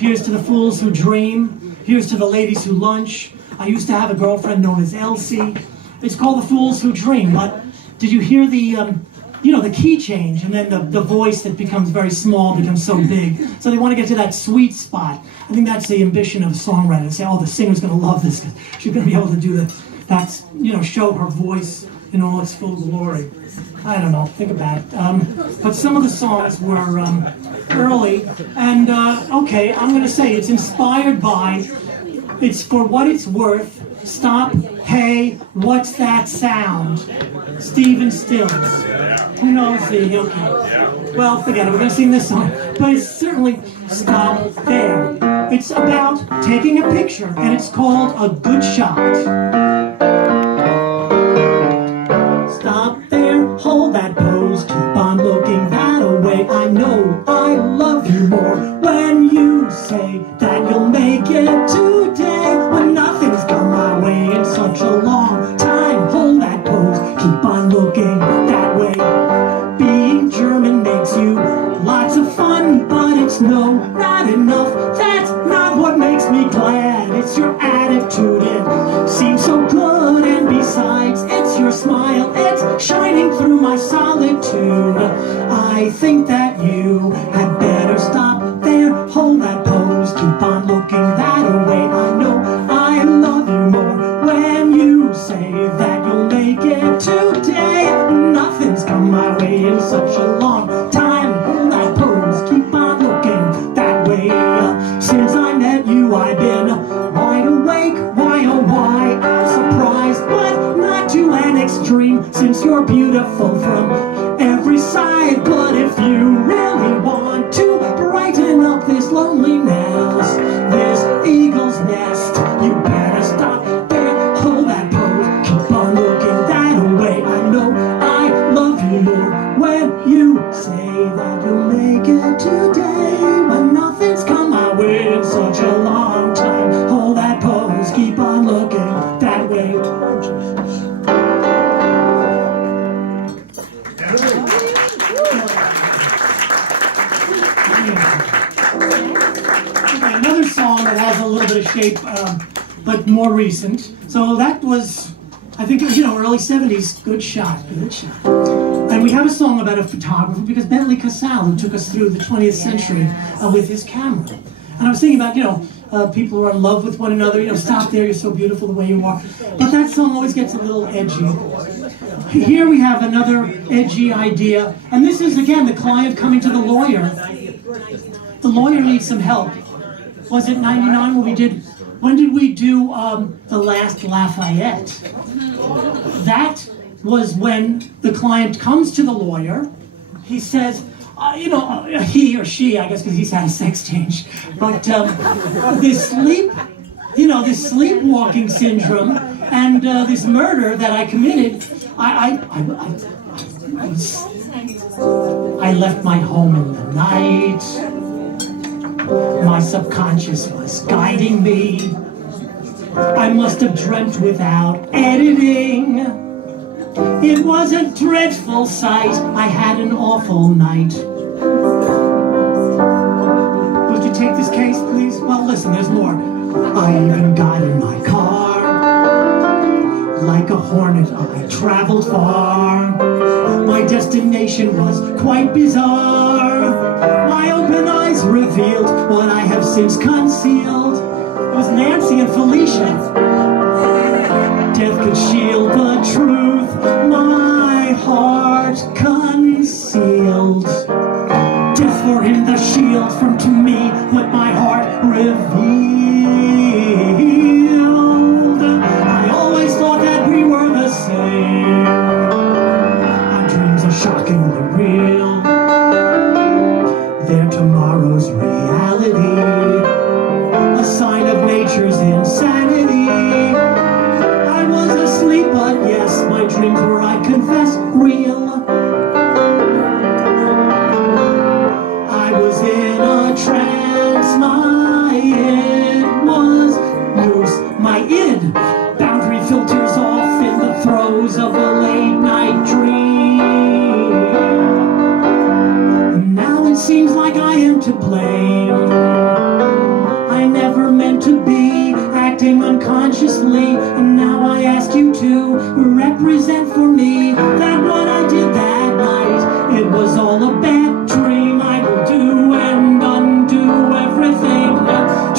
here's to the fools who dream. Here's to the ladies who lunch. I used to have a girlfriend known as Elsie. It's called The Fools Who Dream. But did you hear the key change? And then the voice that becomes very small becomes so big. So they want to get to that sweet spot. I think that's the ambition of a songwriter. Say, oh, the singer's going to love this because she's going to be able to do show her voice in all its full glory. I don't know, think about it. But some of the songs were early, and okay, I'm going to say it's inspired by, it's for what it's worth, stop, hey, what's that sound? Stephen Stills. Who knows the Yoki? Well, forget it, we're going to sing this song. But it's certainly Stop There. It's about taking a picture, and it's called A Good Shot. Stop there, hold that pose, keep on looking that away. I know I love you more when you say that you'll make it today. When nothing's come my way in such a long time, hold that pose, keep on looking that way. Being German makes you lots of fun, but it's not enough. That's not what makes me glad. It's your attitude, it seems so good, and besides, it's your smile, it's shining through my solitude. I think that you had better stop there, hold that pose, keep on looking that away. I know I love you more when you say that you'll make it today. Nothing's come my way in such a long time. Hold that pose, keep on looking that way. Since I met you, I've been wide awake. Why, oh why, I'm surprised, but not to an extreme, since you're beautiful from every side. But if you really want to brighten up this loneliness, this eagle's nest, you better stop there, hold that pose, keep on looking that away. I know I love you more when you say that you'll make it today. When nothing's come my way in such a long time, hold that pose, keep on looking that way. Okay, another song that has a little bit of shape, but more recent. So that was, I think, early 70s. Good shot, good shot. And we have a song about a photographer, because Bentley Casale, who took us through the 20th century with his camera. And I was thinking about, people who are in love with one another, stop there, you're so beautiful the way you are. But that song always gets a little edgy. Here we have another edgy idea, and this is, again, the client coming to the lawyer. The lawyer needs some help. Was it 99 when did we do The Last Lafayette? That was when the client comes to the lawyer. He says, he or she, I guess, because he's had a sex change, but this sleepwalking syndrome and this murder that I committed, I left my home in the night. My subconscious was guiding me. I must have dreamt without editing. It was a dreadful sight. I had an awful night. Would you take this case, please? Well, listen, there's more. I even got in my car. Like a hornet, I traveled far. My destination was quite bizarre. My open eyes revealed what I have since concealed. It was Nancy and Felicia. Death could shield the truth my heart concealed. Death for him the shield from to me what my heart revealed. I always thought that we were the same. Our dreams are shockingly real. They're tomorrow's reality. A sign of nature's insanity. I was asleep, but yes, my dreams were, I confess, real. I was in a trance, my id was loose. My id, boundary filters off in the throes of a late night dream. And now it seems like I am to blame. I never meant to be acting unconsciously, and now I ask you to represent for me that what I did that night, it was all a bad dream. I will do and undo everything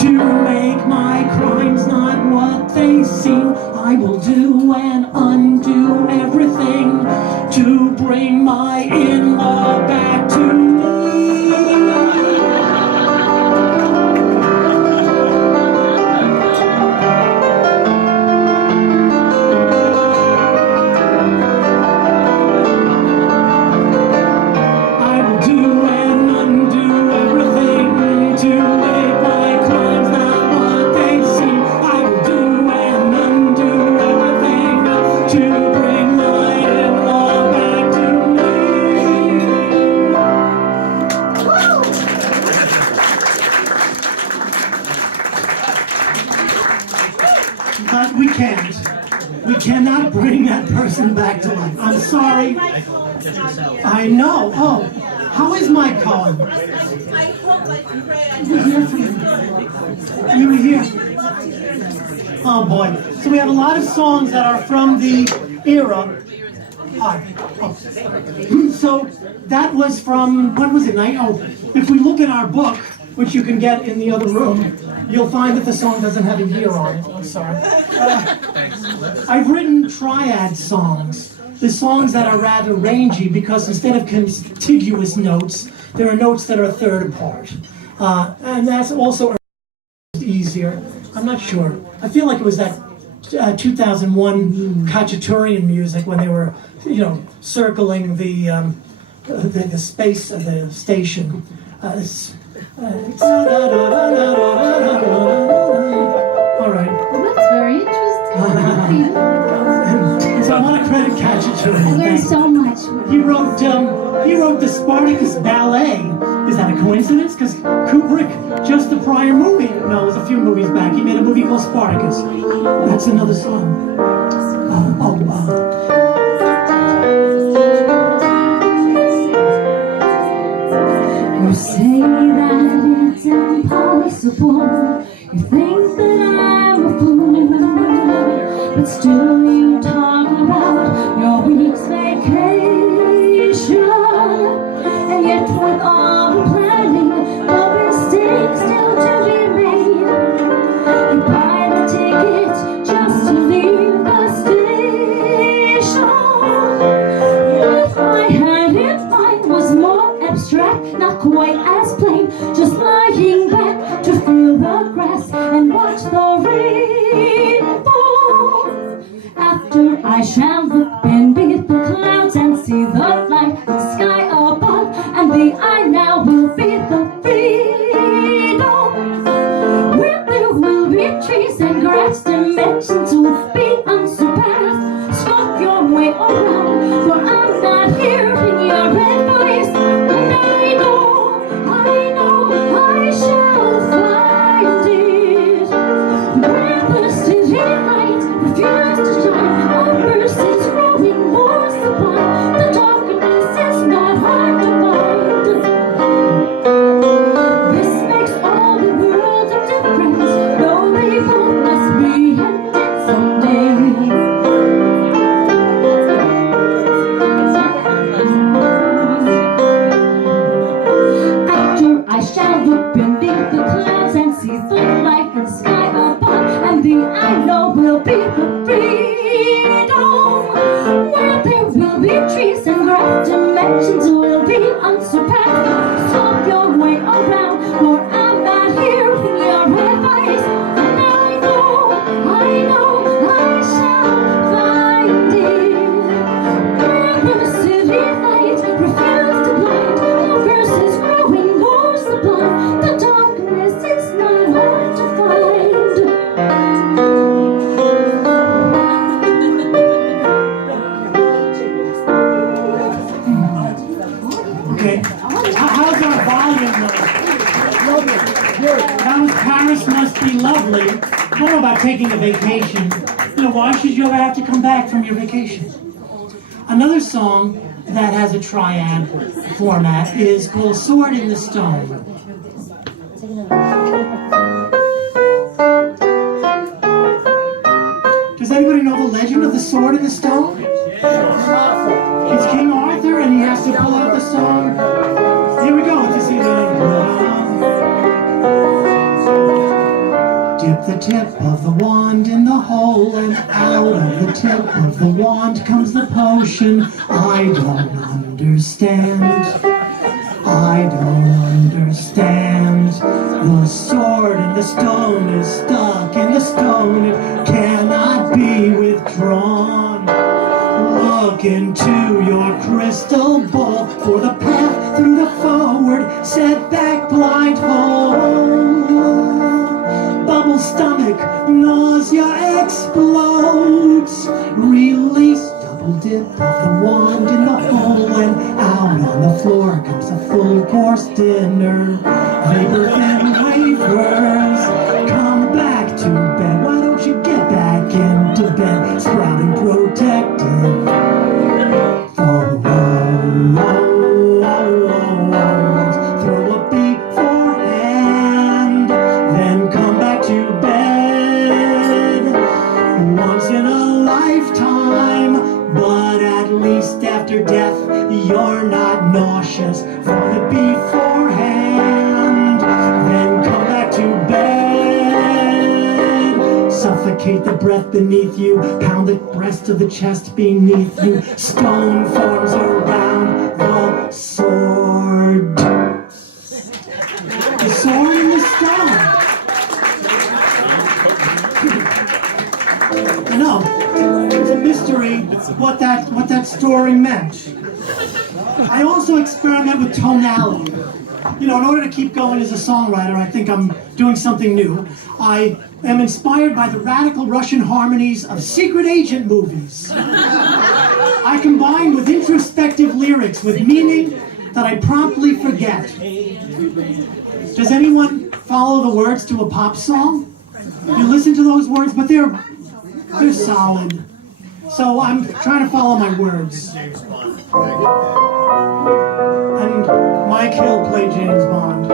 to make my crimes not what they seem. I will do and undo everything to bring my in-law back to me. But we can't. We cannot bring that person back to life. I'm sorry. I know. Oh, how is Mike Cohen? I hope I can pray. I We're here for you. You were here. Oh boy. So we have a lot of songs that are from the era. Hi. Oh. So that was from, what was it, if we look in our book, which you can get in the other room, you'll find that the song doesn't have a year on it. I'm sorry. I've written triad songs, the songs that are rather rangy, because instead of contiguous notes, there are notes that are a third apart. And that's also easier. I'm not sure. I feel like it was that 2001 Khachaturian music when they were, circling the space of the station. All right. Well, that's very interesting. So I want to credit Khachaturian. I learned so much. He wrote the Spartacus ballet. Is that a coincidence? Because Kubrick, just the prior movie, no, it was a few movies back, he made a movie called Spartacus. That's another song. You say that it's impossible. You think that I'm a fool, but still you talk about your week's vacation. And yet with all the planning, the mistakes still to be made. You buy the tickets just to leave the station. What I had in mind was more abstract, not quite as plain, just lying back to feel the grass and watch the rainbow. After I shall look beneath the clouds and see the light, the sky above, and the I now will be the freedom. Where there will be trees and grass, dimensions will be unsurpassed. Smoke your way around, for I'm not hearing your advice. And I know I shall find it. Where the city lights refuse to shine, our mercy's growing more sublime. The darkness is not hard to find. This makes all the world of difference, though they both must be ended someday. After I shall look beneath the clouds and see the light and sky above, and the I know will be the freedom. Where there will be trees and grass, dimensions will be unsurpassed. Swap your way around, for I'm not hearing your advice. And I know I shall find it. Where the city lights refuse to blind, the verse is growing more sublime. The darkness is not hard to find. That was Paris Must Be Lovely. I don't know about taking a vacation. You know, why should you ever have to come back from your vacation? Another song that has a triad format is called Sword in the Stone. Does anybody know the legend of the sword in the stone? It's King Arthur and he has to pull out the stone. Here we go. To see dip the tip of the wand in the hole, and out of the tip of the wand comes the potion. I don't understand. I don't understand. The sword in the stone is stuck in the stone. It cannot be withdrawn. Look into your crystal ball for the path through the forward setback blind hole. Bubble stomach, nausea explodes. Release, double dip of the wand in the hole, and out on the floor comes a full course dinner. Vapor thin wafers, come back to bed. Why don't you get back into bed? Sprouting protected. Throw a beforehand, then come back to bed. Once in a lifetime, but at least after death, you're not nauseous. From the beforehand, then come back to bed. Suffocate the breath beneath you, pound the breast of the chest beneath you. Stone forms around the sword. The sword in the stone. I know. It's a mystery what that story meant. I also experiment with tonality. You know, in order to keep going as a songwriter, I think I'm doing something new. I am inspired by the radical Russian harmonies of secret agent movies. I combine with introspective lyrics with meaning that I promptly forget. Does anyone follow the words to a pop song? You listen to those words, but they're solid. So I'm trying to follow my words. And Mike Hill played James Bond.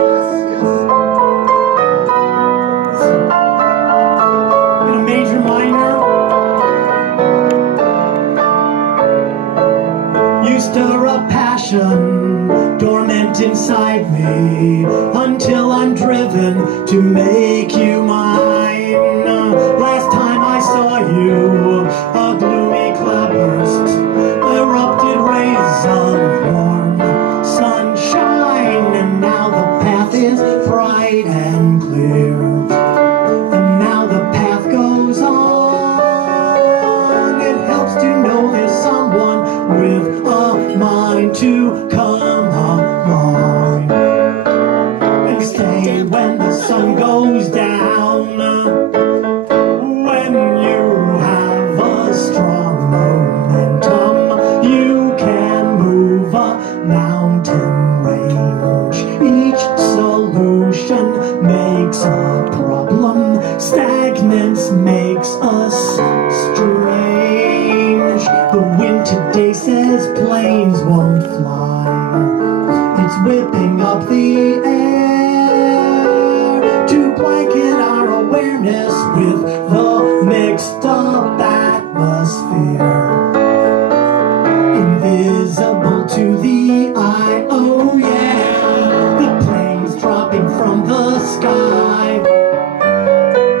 In a major minor. You stir up passion dormant inside me until I'm driven to make you mine. Last time I saw you, a gloomy cloudburst erupted rays of warm sunshine, and now the path is bright and clear. And now the path goes on. It helps to know there's someone with a mind to come along and stay when the sun goes down. When you have a strong momentum, you can move a mountain range. Each solution makes a problem. Stagnance makes us strange. The wind today says planes won't fly. It's whipping up the air to blanket our awareness with the mixed up atmosphere. Invisible to the eye, oh yeah. The planes dropping from the sky.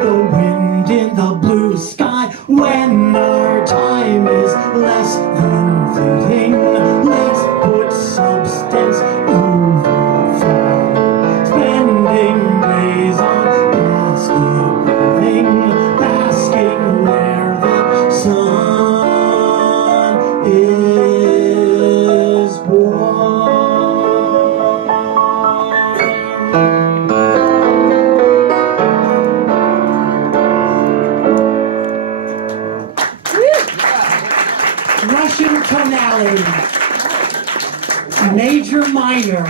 The wind in the blue sky. When our time is less than fleeting, let's put substance over form. Spending days on basking where the sun is warm. Russian tonality. Major minor.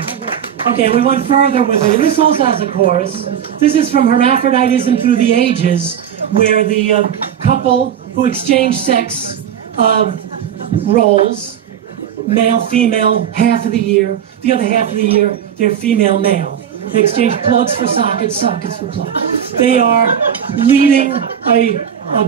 Okay, we went further with it. And this also has a chorus. This is from Hermaphroditism Through the Ages, where the couple who exchange sex roles, male, female, half of the year. The other half of the year, they're female, male. They exchange plugs for sockets, sockets for plugs. They are leading a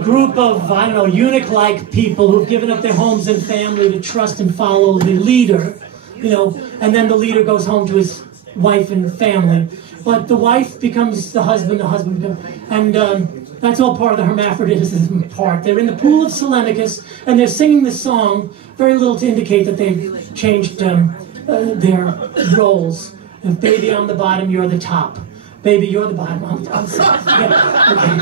group of, I don't know, eunuch-like people who've given up their homes and family to trust and follow the leader, you know, and then the leader goes home to his wife and family. But the wife becomes the husband becomes, and that's all part of the hermaphroditism part. They're in the pool of Telemachus, and they're singing this song, very little to indicate that they've changed their roles. If baby, on the bottom, you're the top. Baby, you're the bottom. I'm sorry. Yeah, okay.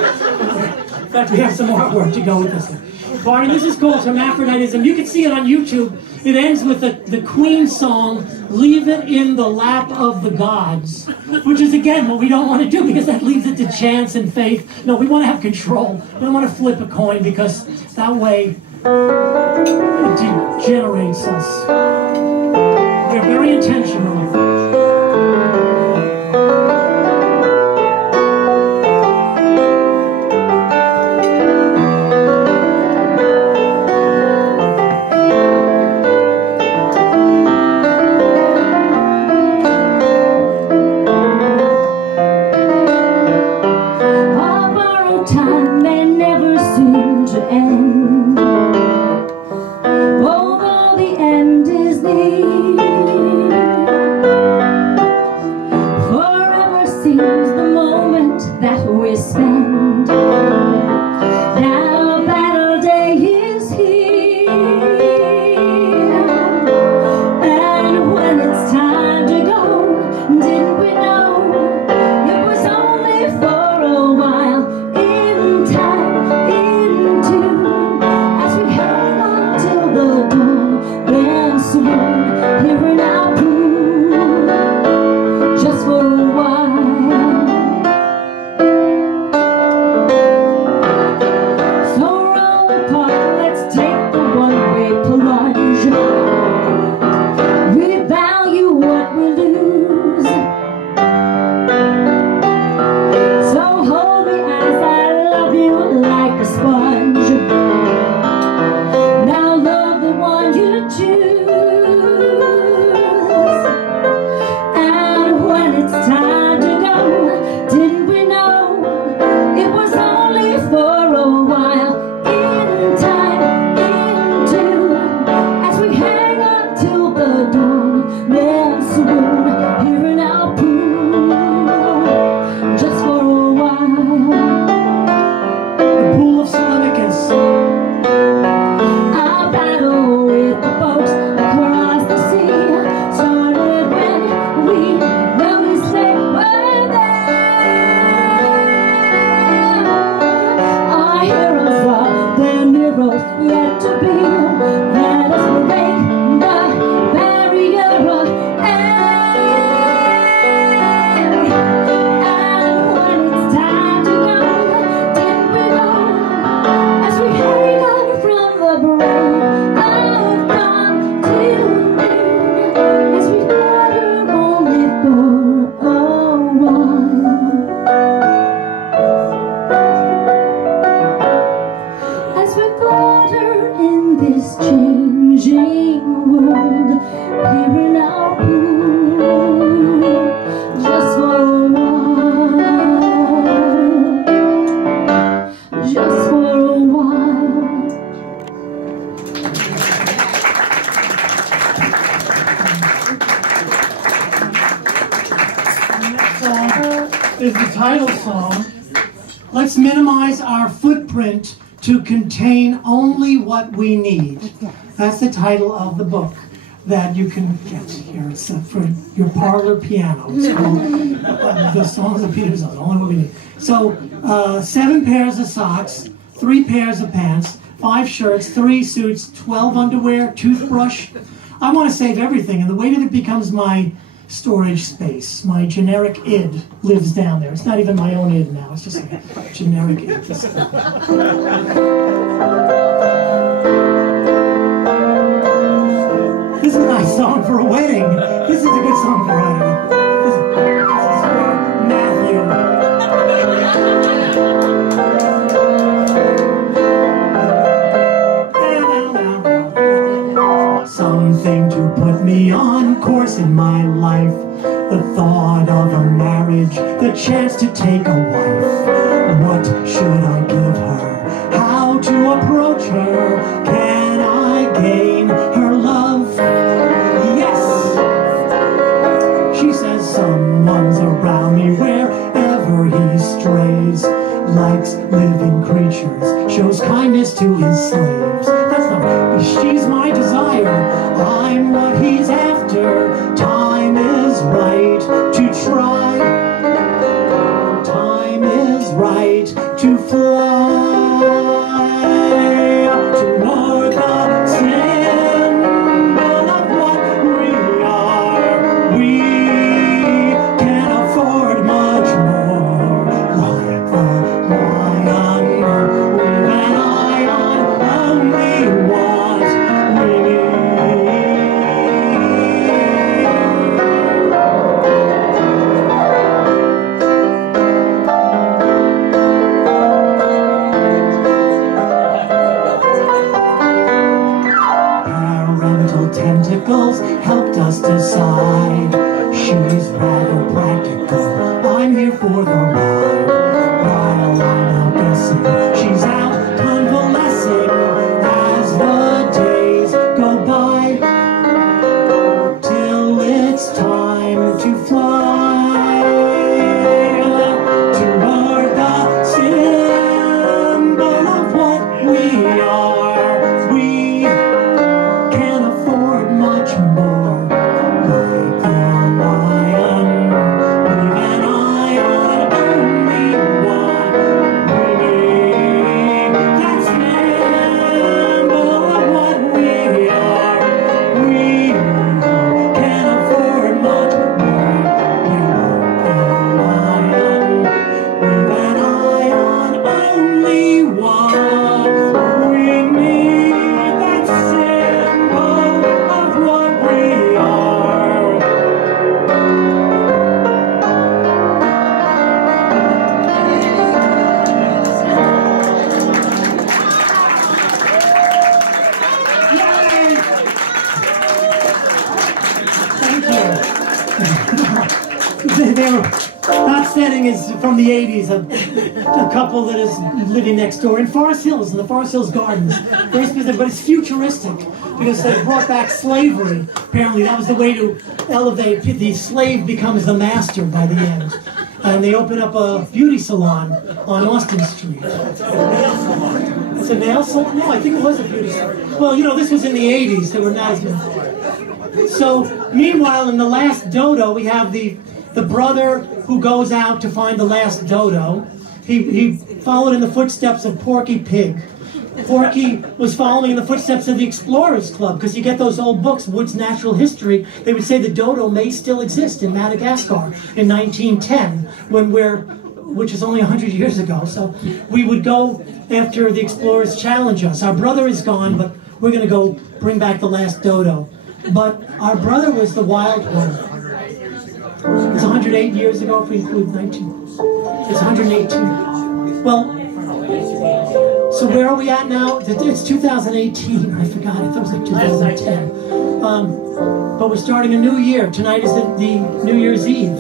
In fact, we have some more work to go with this one. Barney, this is called Hermaphroditism. You can see it on YouTube. It ends with the Queen song, Leave It in the Lap of the Gods, which is, again, what we don't want to do, because that leaves it to chance and faith. No, we want to have control. We don't want to flip a coin, because that way it degenerates us. We're very intentional. Is the title song. Let's minimize our footprint to contain only what we need. That's the title of the book that you can get here. It's for your parlor piano. It's called The Songs of Peter Dizozza, only what we need. So 7 pairs of socks, 3 pairs of pants, 5 shirts, 3 suits, 12 underwear, toothbrush. I want to save everything, and the way that it becomes my storage space. My generic id lives down there. It's not even my own id now. It's just like a generic id. This is a nice song for a wedding. This is a good song for a wedding. marriage, the chance to take a wife. What should I give her? How to approach her? Can I gain her love? Yes! She says someone's around me wherever he strays, likes living creatures, shows kindness to his slaves. That's not, she's my desire, I'm what he's after. Time is right to try, time is right to fly toward the symbol of what we are. We can afford much more, like the lion with an eye on only what we Parental tentacles helped us decide. She's rather practical, I'm here for the ride. While I'm out guessing, she's out convalescing as the days go by, till it's time to fly toward the symbol of what we are. We can afford much more, like the lion with an eye on only what we need. That symbol of what we are. We can afford much more, like the lion with an eye on only what we need. That symbol of what we are. Thank you. That setting is from the 80s. A couple that is living next door in Forest Hills, in the Forest Hills Gardens. Very specific, but it's futuristic because they brought back slavery. Apparently, that was the way to elevate. The slave becomes the master by the end. And they open up a beauty salon on Austin Street. It's a nail salon? No, I think it was a beauty salon. Well, you know, this was in the 80s. They were nice. So, meanwhile, in the last dodo, we have the brother who goes out to find the last dodo. He followed in the footsteps of Porky Pig. Porky was following in the footsteps of the Explorers Club, because you get those old books, Wood's Natural History. They would say the dodo may still exist in Madagascar in 1910, which is only 100 years ago. So we would go after the explorers challenge us. Our brother is gone, but we're going to go bring back the last dodo. But our brother was the wild one. It's 108 years ago if we include 19. It's 118. Well, so where are we at now? It's 2018. I forgot. I thought it was like 2010. But we're starting a new year. Tonight is the New Year's Eve.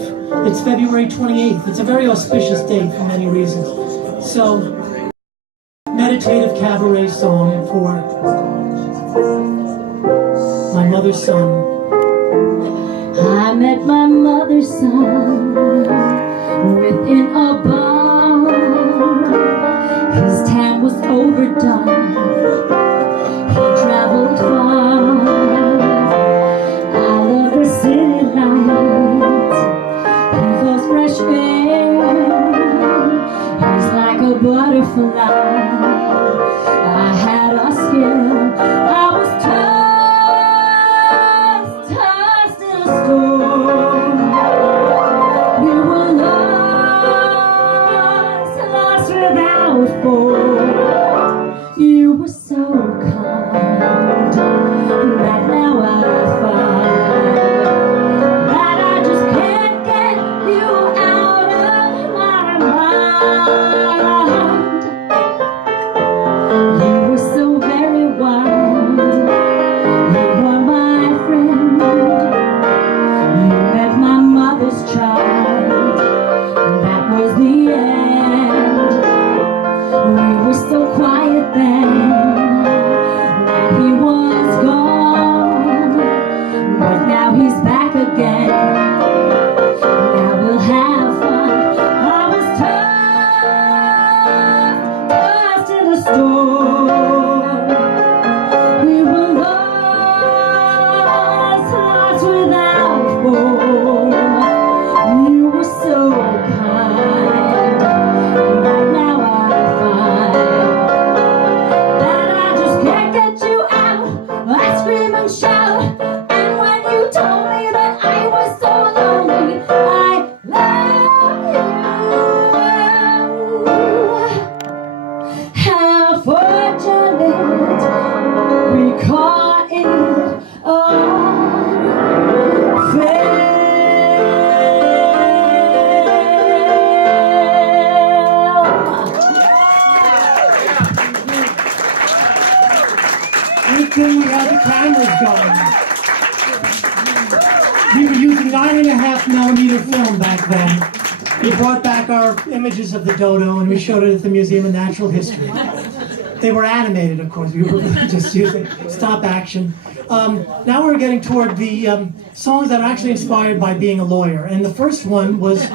It's February 28th. It's a very auspicious day for many reasons. So, meditative cabaret song for my mother's son. I met my mother's son within a bar. His time was overdone. He traveled far. I love the city lights. He goes fresh air. He's like a butterfly. I had a scare. I was tossed in a storm. We were lost without form. You were so kind that now I find that I just can't get you out of my mind. You were so very wild. You were my friend. You met my mother's child. We brought back our images of the dodo and we showed it at the Museum of Natural History. They were animated, of course. We were just using stop action. Now we're getting toward the songs that are actually inspired by being a lawyer. And the first one was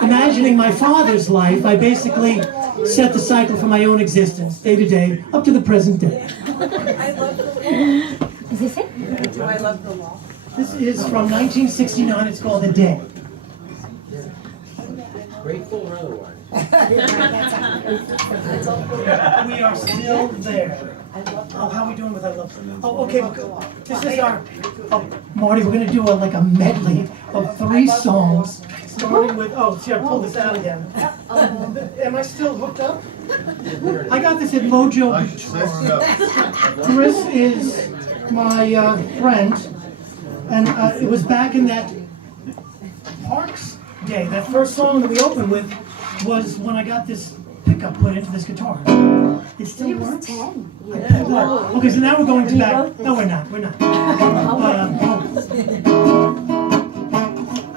imagining my father's life. I basically set the cycle for my own existence, day to day, up to the present day. I love the law. Is this it? Do I love the law? This is from 1969. It's called A Day. Grateful or otherwise? We are still there. Oh, how are we doing with I Love? Oh, okay. This is our. Oh, Marty, we're gonna do like a medley of 3 songs, starting with. Oh, see, I pulled this out again. Am I still hooked up? I got this at Mojo Beach. Chris is my friend, and it was back in that Parks day. That first song that we opened with was when I got this pickup put into this guitar. It still works? 10. I pulled that. Okay, so now we're going to back. No, we're not. We're not. I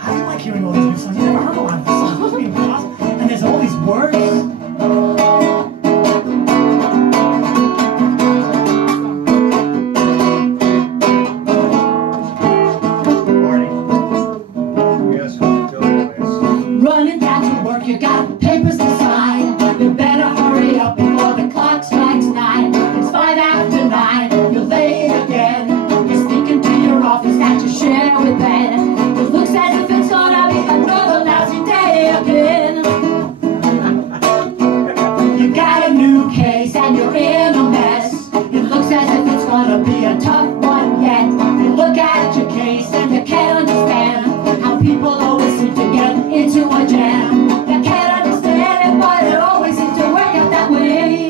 don't like hearing all these new songs. I never heard a lot of these songs. It's being awesome. And there's all these words. Running down to work, you got papers to sign. You better hurry up before the clock strikes 9. It's 5 after 9, you're late again. You're sneaking to your office that you share with Ben. It looks as if it's gonna be another lousy day again. You got a new case and you're in a mess. It looks as if it's gonna be a tough one yet. You look at your case and you can't understand how people always seem to get into a jam. You can't understand it, but it always seems to work out that way.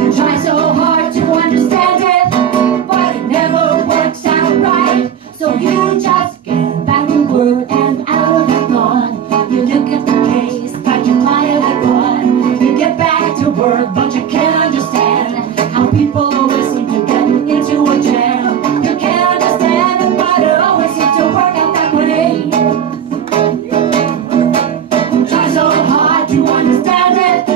You try so hard to understand it, but it never works out right. So you just get back to work and out of the thought. You look at the case that your client had won. You get back to work, but you can't understand how people always seem to get into a jam. You can't understand it, but it always seems to work out that way. Try so hard to understand it,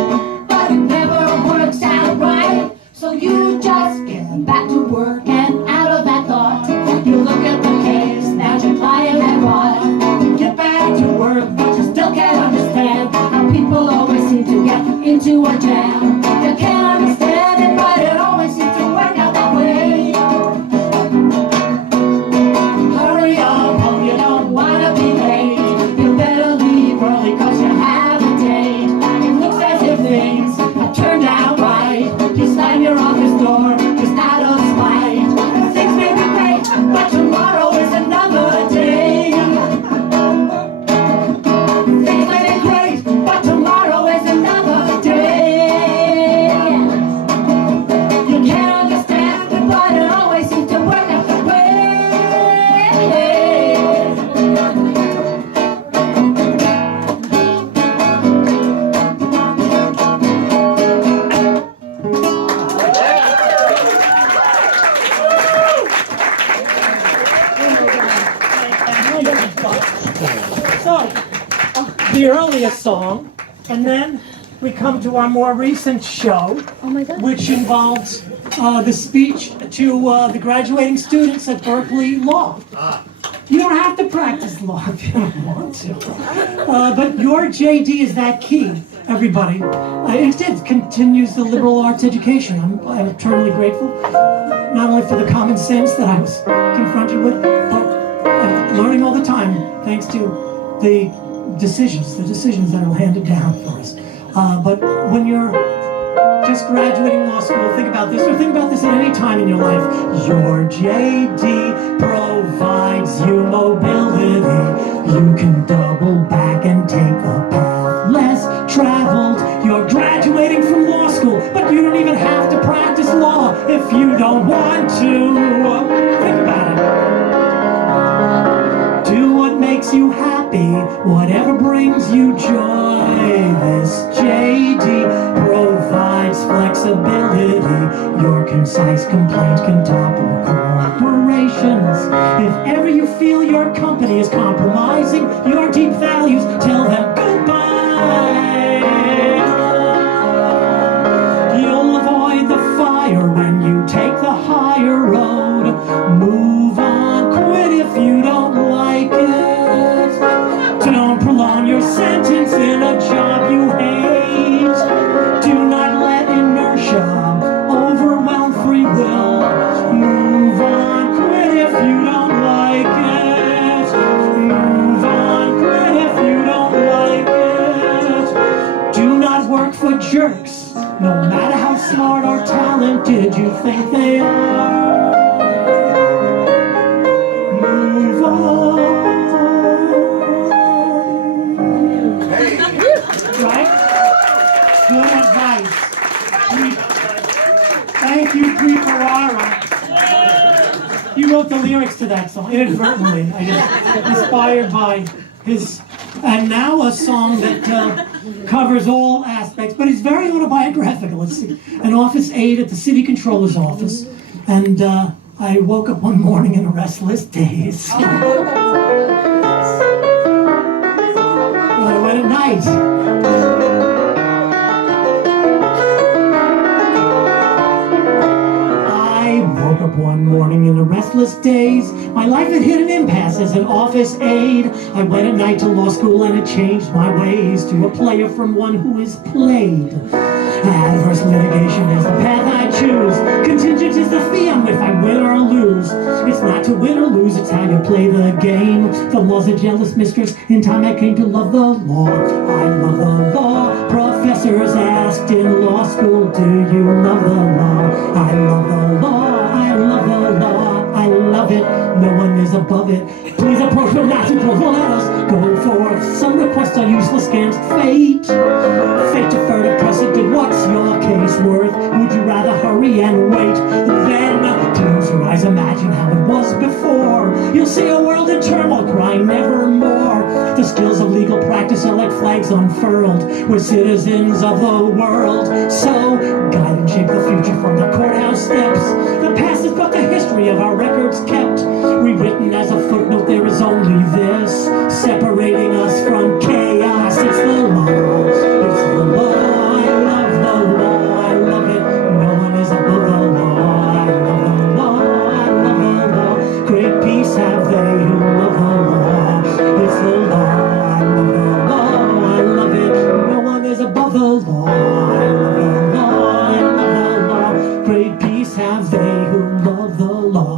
but it never works out right. So you just get back to work and out of that thought. You look at the case that your client had brought. You get back to work, but you still can't understand how people always seem to get into a jam. You can't understand it, but it always seems to work out that way. Hurry up, home, you don't wanna be late. You better leave early cause you have a date. It looks as if things have turned out right. You slam your office door just out of spite. Things may be great, but tomorrow is another day. Things may be great, but tomorrow is another day. You can't understand it, but it always seems to work out that way. So, the earliest song, and then we come to our more recent show, which involves the speech to the graduating students at Berkeley Law. You don't have to practice law if you don't want to. But your JD is that key, everybody. Instead, continues the liberal arts education. I'm eternally grateful, not only for the common sense that I was confronted with, but I'm learning all the time, thanks to the decisions that are handed down for us. But when you're just graduating law school, think about this, or think about this at any time in your life. Your JD provides you mobility. You can double back and take the path less traveled. You're graduating from law school, but you don't even have to practice law if you don't want to. Think about it. Do what makes you happy, whatever brings you joy. This JD provides flexibility. Your concise complaint can topple corporations. relations. If ever you feel your company is compromising your deep values, tell them goodbye. You'll avoid the fire when you take the higher road. Move on, quit if you don't like it. Don't prolong your sentence in a job you hate. Do not let inertia overwhelm free will. Move on, quit if you don't like it. Move on, quit if you don't like it. Do not work for jerks, no matter how smart or talented you think they are. Move on. Right? Good advice. Thank you, Pre Ferrara. You wrote the lyrics to that song inadvertently. I just inspired by his, and now a song that covers all aspects, but it's very autobiographical. It's an office aide at the city controller's office, and I woke up one morning in a restless daze. I went at night. Woke up one morning in a restless daze. My life had hit an impasse as an office aide. I went at night to law school and it changed my ways to a player from one who is played. Adverse litigation is the path I choose. Contingent is the fee on if I win or lose. It's not to win or lose, it's how you play the game. The law's a jealous mistress. In time I came to love the law. I love the law. Professors asked in law school, do you love the law? I love the law. I love the law, I love it, no one is above it. Please approach me not to let us go forth. Some requests are useless against fate. Fate deferred a precedent, what's your case worth? Would you rather hurry and wait? Then close your eyes, imagine how it was before. You'll see a world in turmoil, crying nevermore. The skills of legal practice are like flags unfurled. We're citizens of the world, so guide and shape the future from the courthouse steps. The past is but the history of our records kept. Rewritten as a footnote, there is only this, separating us from chaos. It's the law, it's the law. I love the law, I love it. No one is above the law. I love the law, I love the law. Great peace have they who love the law. It's the law, I love the law, I love it. No one is above the law. I love the law, I love the law. Great peace have they who love the law.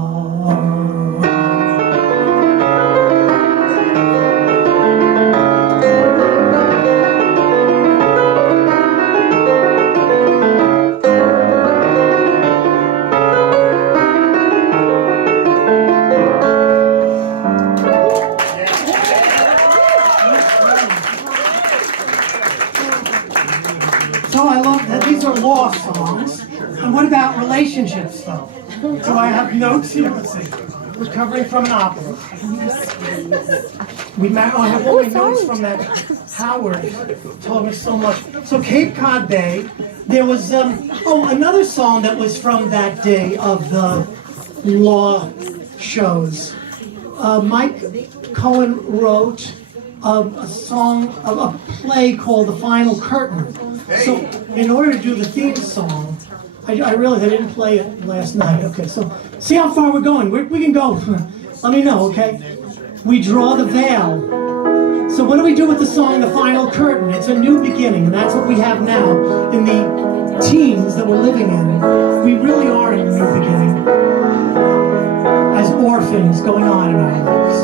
So I love that these are law songs. And what about relationships, though? So I have notes here. Let's see. Recovering from an opera. I have all my notes from that. Howard told me so much. So Cape Cod Bay. There was another song that was from that day of the law shows. Mike Cohen wrote a song, a play called The Final Curtain. So in order to do the theme song, I realized I didn't play it last night. Okay, so see how far we're going. We can go. Let me know, okay? We draw the veil. So what do we do with the song The Final Curtain? It's a new beginning, and that's what we have now in the teens that we're living in. We really are in a new beginning as orphans going on in our lives.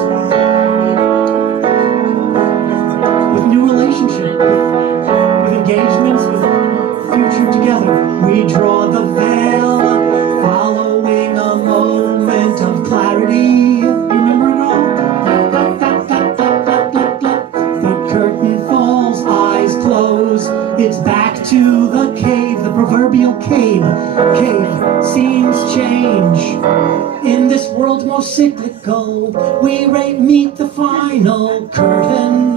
With new relationships, with engagements, with future together. We draw the veil, following a moment of clarity. You remember it all? The curtain falls, eyes close. It's back to the cave, the proverbial cave. Scenes change. In this world most cyclical, we meet the final curtain.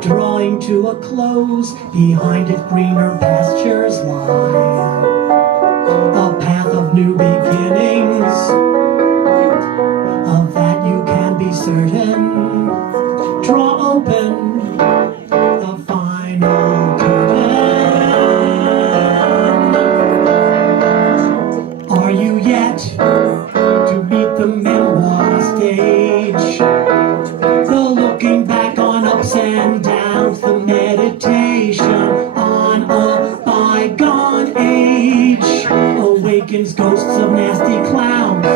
Drawing to a close, behind it greener pastures lie. A path of new beginnings. certain. Draw open the final curtain. Are you yet to meet the memoir stage? The looking back on ups and downs, the meditation on a bygone age, awakens ghosts of nasty clowns.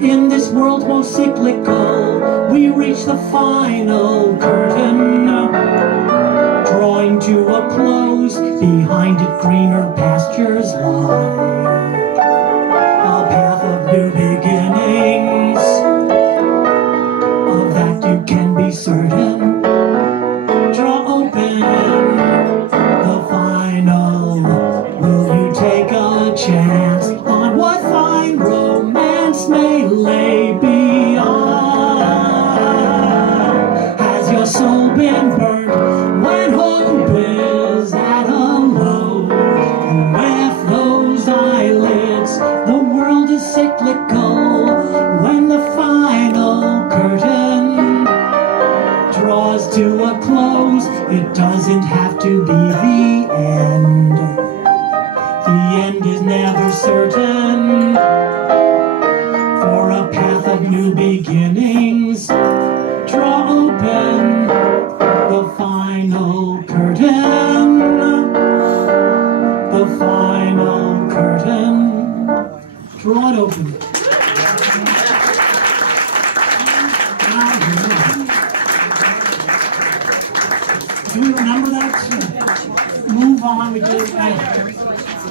In this world most cyclical, we reach the final curtain, drawing to a close. Behind it greener pastures lie, a path of new beginnings. Of that you can be certain. Draw open the final. Will you take a chance on what fine romance may lay beyond? Has your soul been burnt when hope is at a low? With those eyelids, the world is cyclical. When the final curtain draws to a close, it doesn't have to be the end. The end is never certain. For a path of new beginnings, draw open the final curtain. The final curtain. Draw it open. Do we remember that? Move on. We did.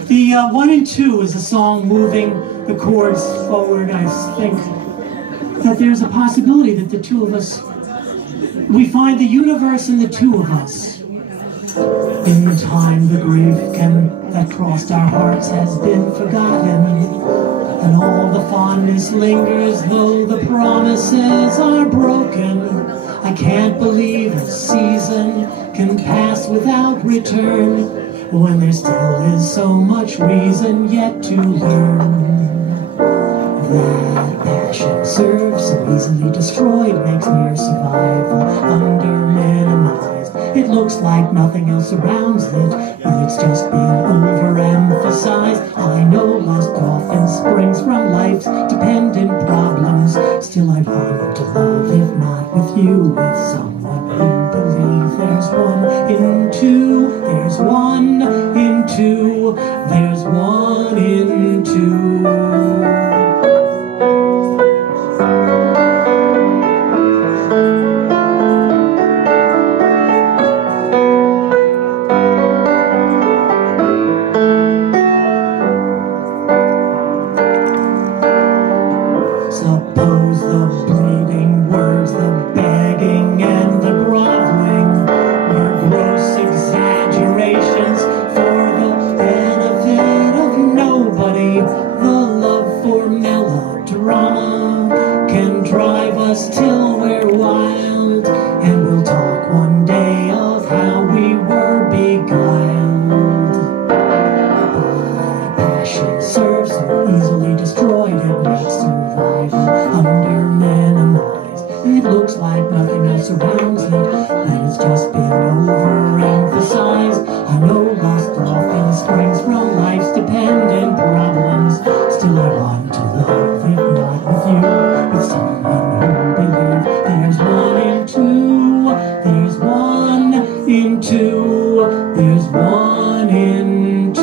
The 1 and 2 is a song moving the chords forward. I think that there's a possibility that the two of us, we find the universe in the two of us. In time, the grief that crossed our hearts has been forgotten, and all the fondness lingers, though the promises are broken. I can't believe a season can pass without return, when there still is so much reason yet to learn. That passion serves so easily destroyed, makes mere survival under minimized. It looks like nothing else surrounds it, but it's just been overemphasized. I know lust often springs from life's dependent problems. Still I want to love, if not with you, with someone who believes there's one in two. There's one in two. There's one in two. Suppose the bleeding words, the begging and the groveling were gross exaggerations for the benefit of nobody. The love for melodrama can drive us till we're wild, and we'll talk one day of how we were beguiled. By passion serves so easily destroyed, it makes survival under minimized. It looks like nothing else surrounds it, and it's just been overemphasized. I know lust often springs from life's dependent problems. Still I want to love, if not with you, with someone who believes there's one in two. There's one in two. There's one in two.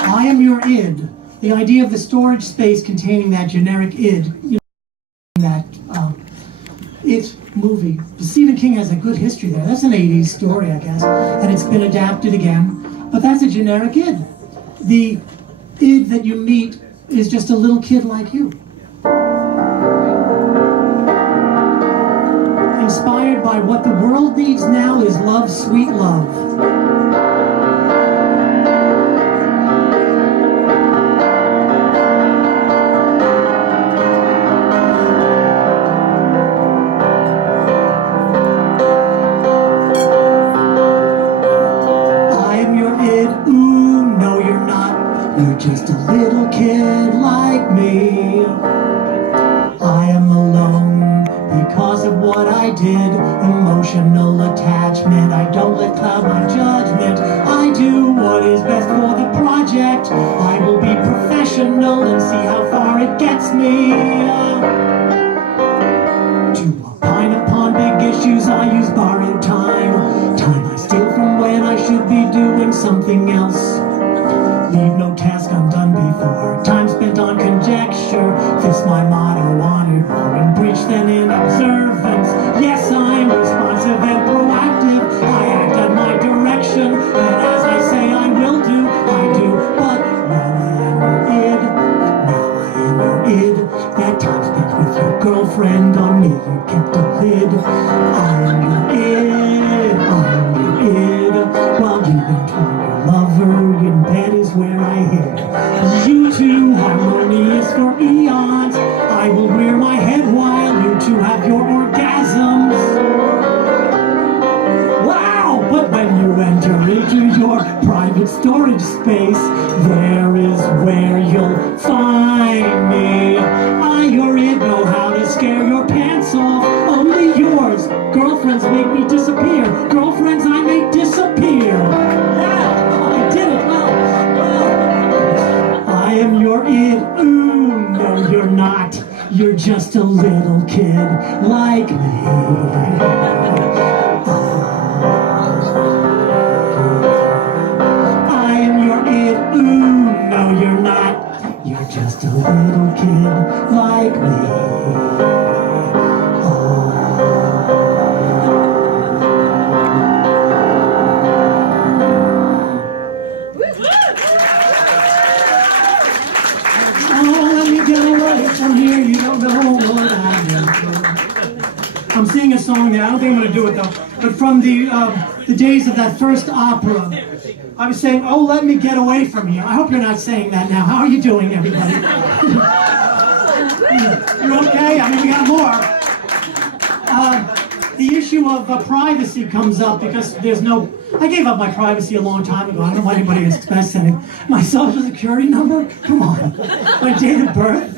I am your id. The idea of the storage space containing that generic id, that it movie. Stephen King has a good history there. That's an 80s story, I guess, and it's been adapted again. But that's a generic id. The id that you meet is just a little kid like you. inspired by what the world needs now is love, sweet love. You're just a little kid like me. I am alone because of what I did. Emotional attachment, I don't let cloud my judgment. I do what is best for the project. I will be professional and see how far it gets me. To opine upon big issues, I use borrowed time. Time I steal from when I should be doing something else. Leave no task undone before. Time spent on conjecture. This my motto, honored more in breach than in observance. Yes, I'm responsive and proactive. I act on my direction, and as I say I will do, I do. But now I am your id. Now I am your id. That time spent with your girlfriend on me, you kept a lid. I am your id. I am your id. While you went for your lover in bed is where I hid. You two, harmonious for eons. I will rear my head while you two have your orgasms. Wow! But when you enter into your private storage space, there is where you'll find me. I, your id, know how to scare your pants off. Only yours. Girlfriends make me disappear. Girlfriends I make disappear. Yeah, I did it. I am your id. Ooh, no, you're not. You're just a little kid like me. I am your id. Ooh, no, you're not. You're just a little kid like me. I'm singing a song there. I don't think I'm going to do it though. But from the days of that first opera, I was saying, "Oh, let me get away from here." I hope you're not saying that now. How are you doing, everybody? You're okay? I mean, we got more. The issue of privacy comes up because there's no. I gave up my privacy a long time ago. I don't know why anybody expects anything. My social security number? Come on. My date of birth?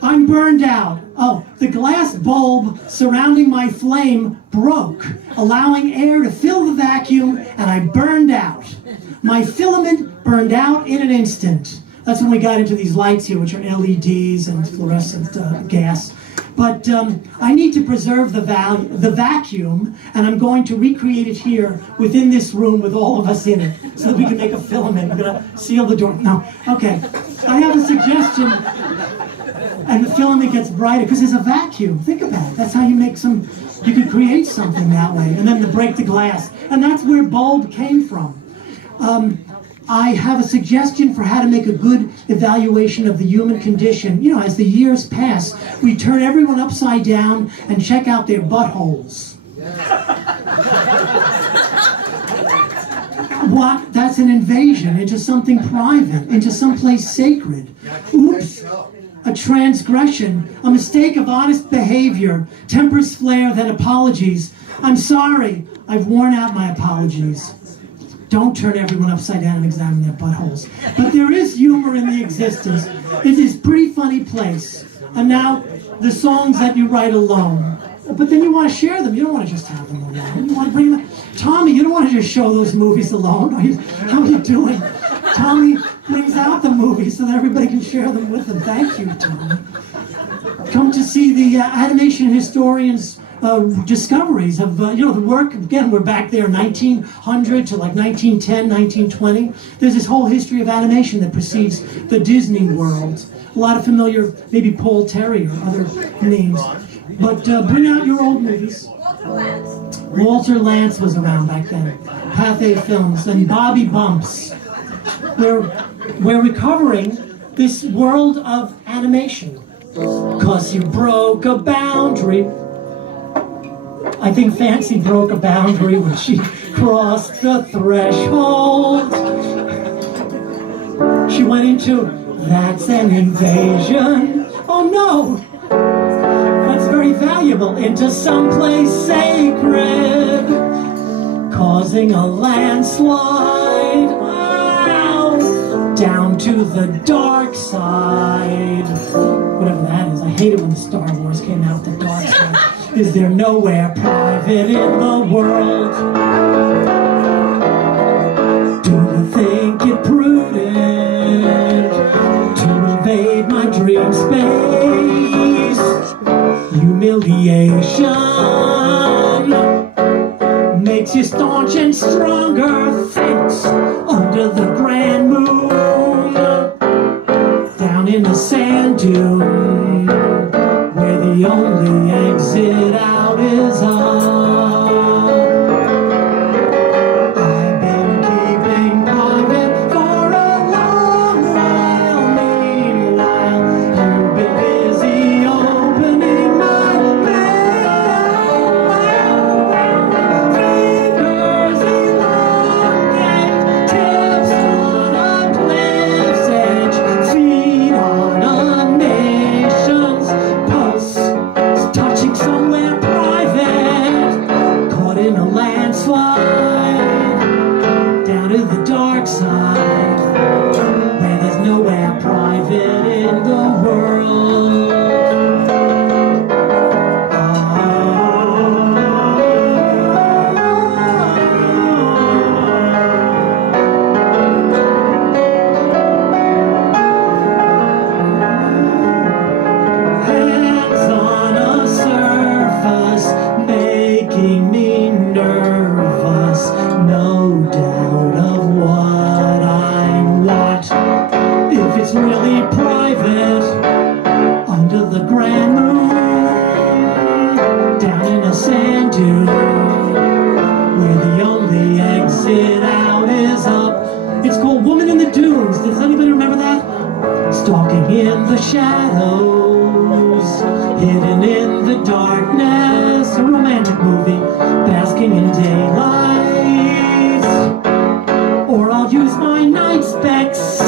I'm burned out. Oh, the glass bulb surrounding my flame broke, allowing air to fill the vacuum, and I burned out. My filament burned out in an instant. That's when we got into these lights here, which are LEDs and fluorescent gas. But I need to preserve the vacuum, and I'm going to recreate it here within this room with all of us in it, so that we can make a filament. I'm going to seal the door. No, okay. I have a suggestion. And the filament gets brighter because there's a vacuum. Think about it. That's how you make some. You could create something that way, and then to break the glass. And that's where bulb came from. I have a suggestion for how to make a good evaluation of the human condition. You know, as the years pass, we turn everyone upside down and check out their buttholes. What? That's an invasion into something private, into someplace sacred. Oops. A transgression, a mistake of honest behavior, tempers flare, then apologies. I'm sorry, I've worn out my apologies. Don't turn everyone upside down and examine their buttholes. But there is humor in the existence. It is a pretty funny place. And now, the songs that you write alone. But then you want to share them. You don't want to just have them alone. You want to bring them. Tommy, you don't want to just show those movies alone. How are you doing? Tommy brings out the movies so that everybody can share them with them. Thank you, Tommy. Come to see the animation historians' discoveries of, the work. Again, we're back there 1900 to like 1910, 1920. There's this whole history of animation that precedes the Disney world. A lot of familiar, maybe Paul Terry or other names. But bring out your old movies. Walter Lantz was around back then. Pathé Films and Bobby Bumps. We're recovering this world of animation. 'Cause you broke a boundary. I think Fancy broke a boundary when she crossed the threshold. She went into, that's an invasion. Oh no! That's very valuable, into someplace sacred, causing a landslide. Wow! Down to the dark side. Whatever that is. I hate it when the Star Wars came out, the dark side. Is there nowhere private in the world? Do you think it prudent to invade my dream space? Humiliation makes you staunch and stronger. Thanks. Under the grand moon, down in the sand dune, where the only exit out is up. I've been keeping private for a long while. Meanwhile, you've been busy opening my mail. Fingers elongate, tips on a cliff's edge, feet on a nation's pulse, touching somewhere private, caught in a landslide, down to the dark side, where there's nowhere private in the world. Hands on a surface, making me nervous. No doubt of what I want. If it's really private, under the grand moon, down in a sand dune, where the only exit out is up. It's called Woman in the Dunes. Does anybody remember that? Stalking in the shadows, hidden in the darkness. A romantic movie, basking in daylight. Or I'll use my night specs.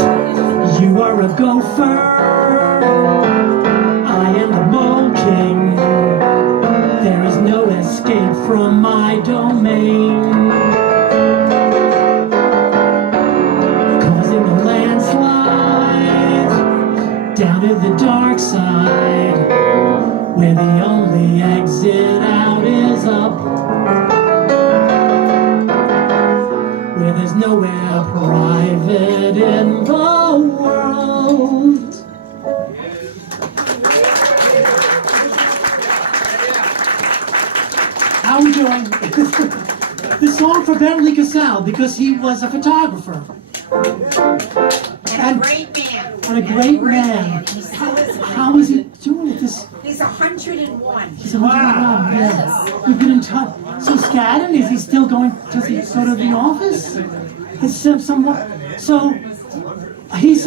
You are a gopher, I am the Mole King. There is no escape from my domain. Causing a landslide, down to the dark side, where the only exit out is up, where there's nowhere private in the world. How are we doing? This song for Bentley Casal, because he was a photographer. And a great man. And a great man. How is he doing it? He's 101. He's a wow. Yeah. We've been in touch. So Skadden, is he still going? Does he go to the office? It's somewhat. So he's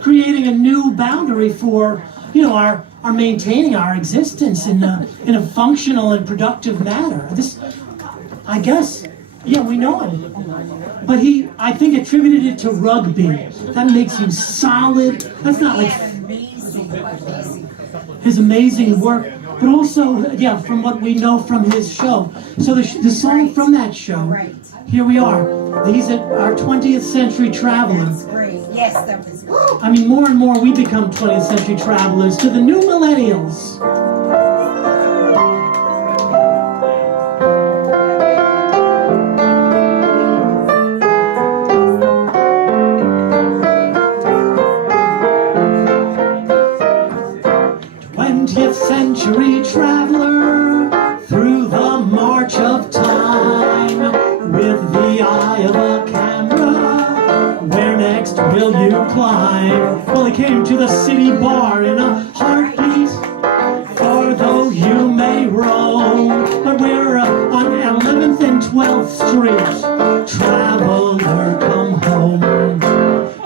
creating a new boundary for our maintaining our existence in a functional and productive manner. This, I guess, yeah, we know him. But I think, attributed it to rugby. That makes you solid. That's not like his amazing work, but also, yeah, from what we know from his show. So the song from that show, here we are. These are our 20th century travelers. Yes, that was good. I mean, more and more we become 20th century travelers to the new millennials. Century traveler through the march of time, with the eye of a camera, where next will you climb? Well, he came to the city bar in a heartbeat, for though you may roam, but we're on 11th and 12th Street. Traveler, come home.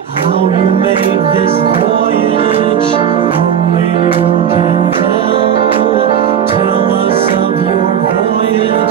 How you made this voyage, only you can tell. Tell us of your voyage.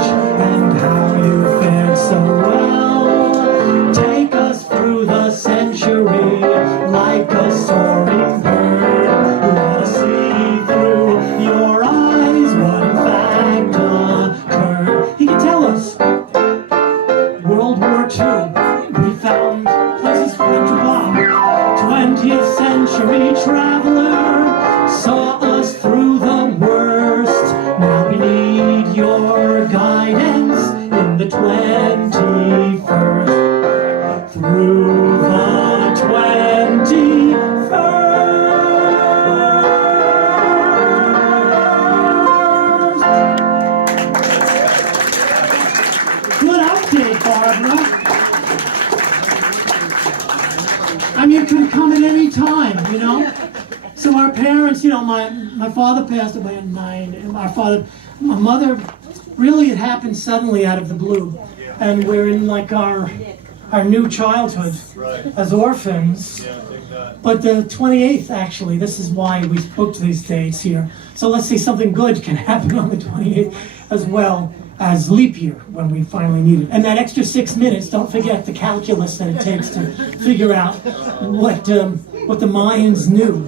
century traveler saw us through the worst. Now we need your guidance in the 21st. Through the 21st. Good update, Barbara. I mean, it could come at any time, you know? So our parents, you know, my father passed away at 9, and my mother, really it happened suddenly out of the blue. And we're in like our new childhood as orphans. But the 28th, actually, this is why we booked these dates here. So let's see, something good can happen on the 28th as well as leap year when we finally need it. And that extra 6 minutes, don't forget the calculus that it takes to figure out what the Mayans knew,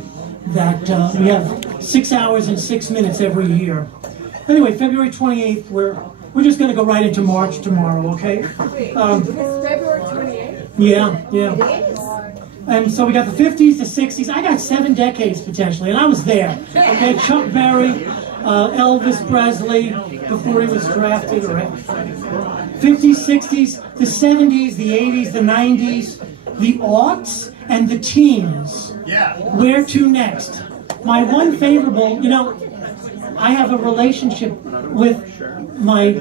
that we have 6 hours and 6 minutes every year. Anyway, February 28th, we're just going to go right into March tomorrow, okay? It's February 28th? Yeah. And so we got the 50s, the 60s. I got 7 decades potentially, and I was there. Okay, Chuck Berry, Elvis Presley, before he was drafted, right? 50s, 60s, the 70s, the 80s, the 90s, the aughts, and the teens. Yeah. Where to next? My one favorable, you know, I have a relationship with my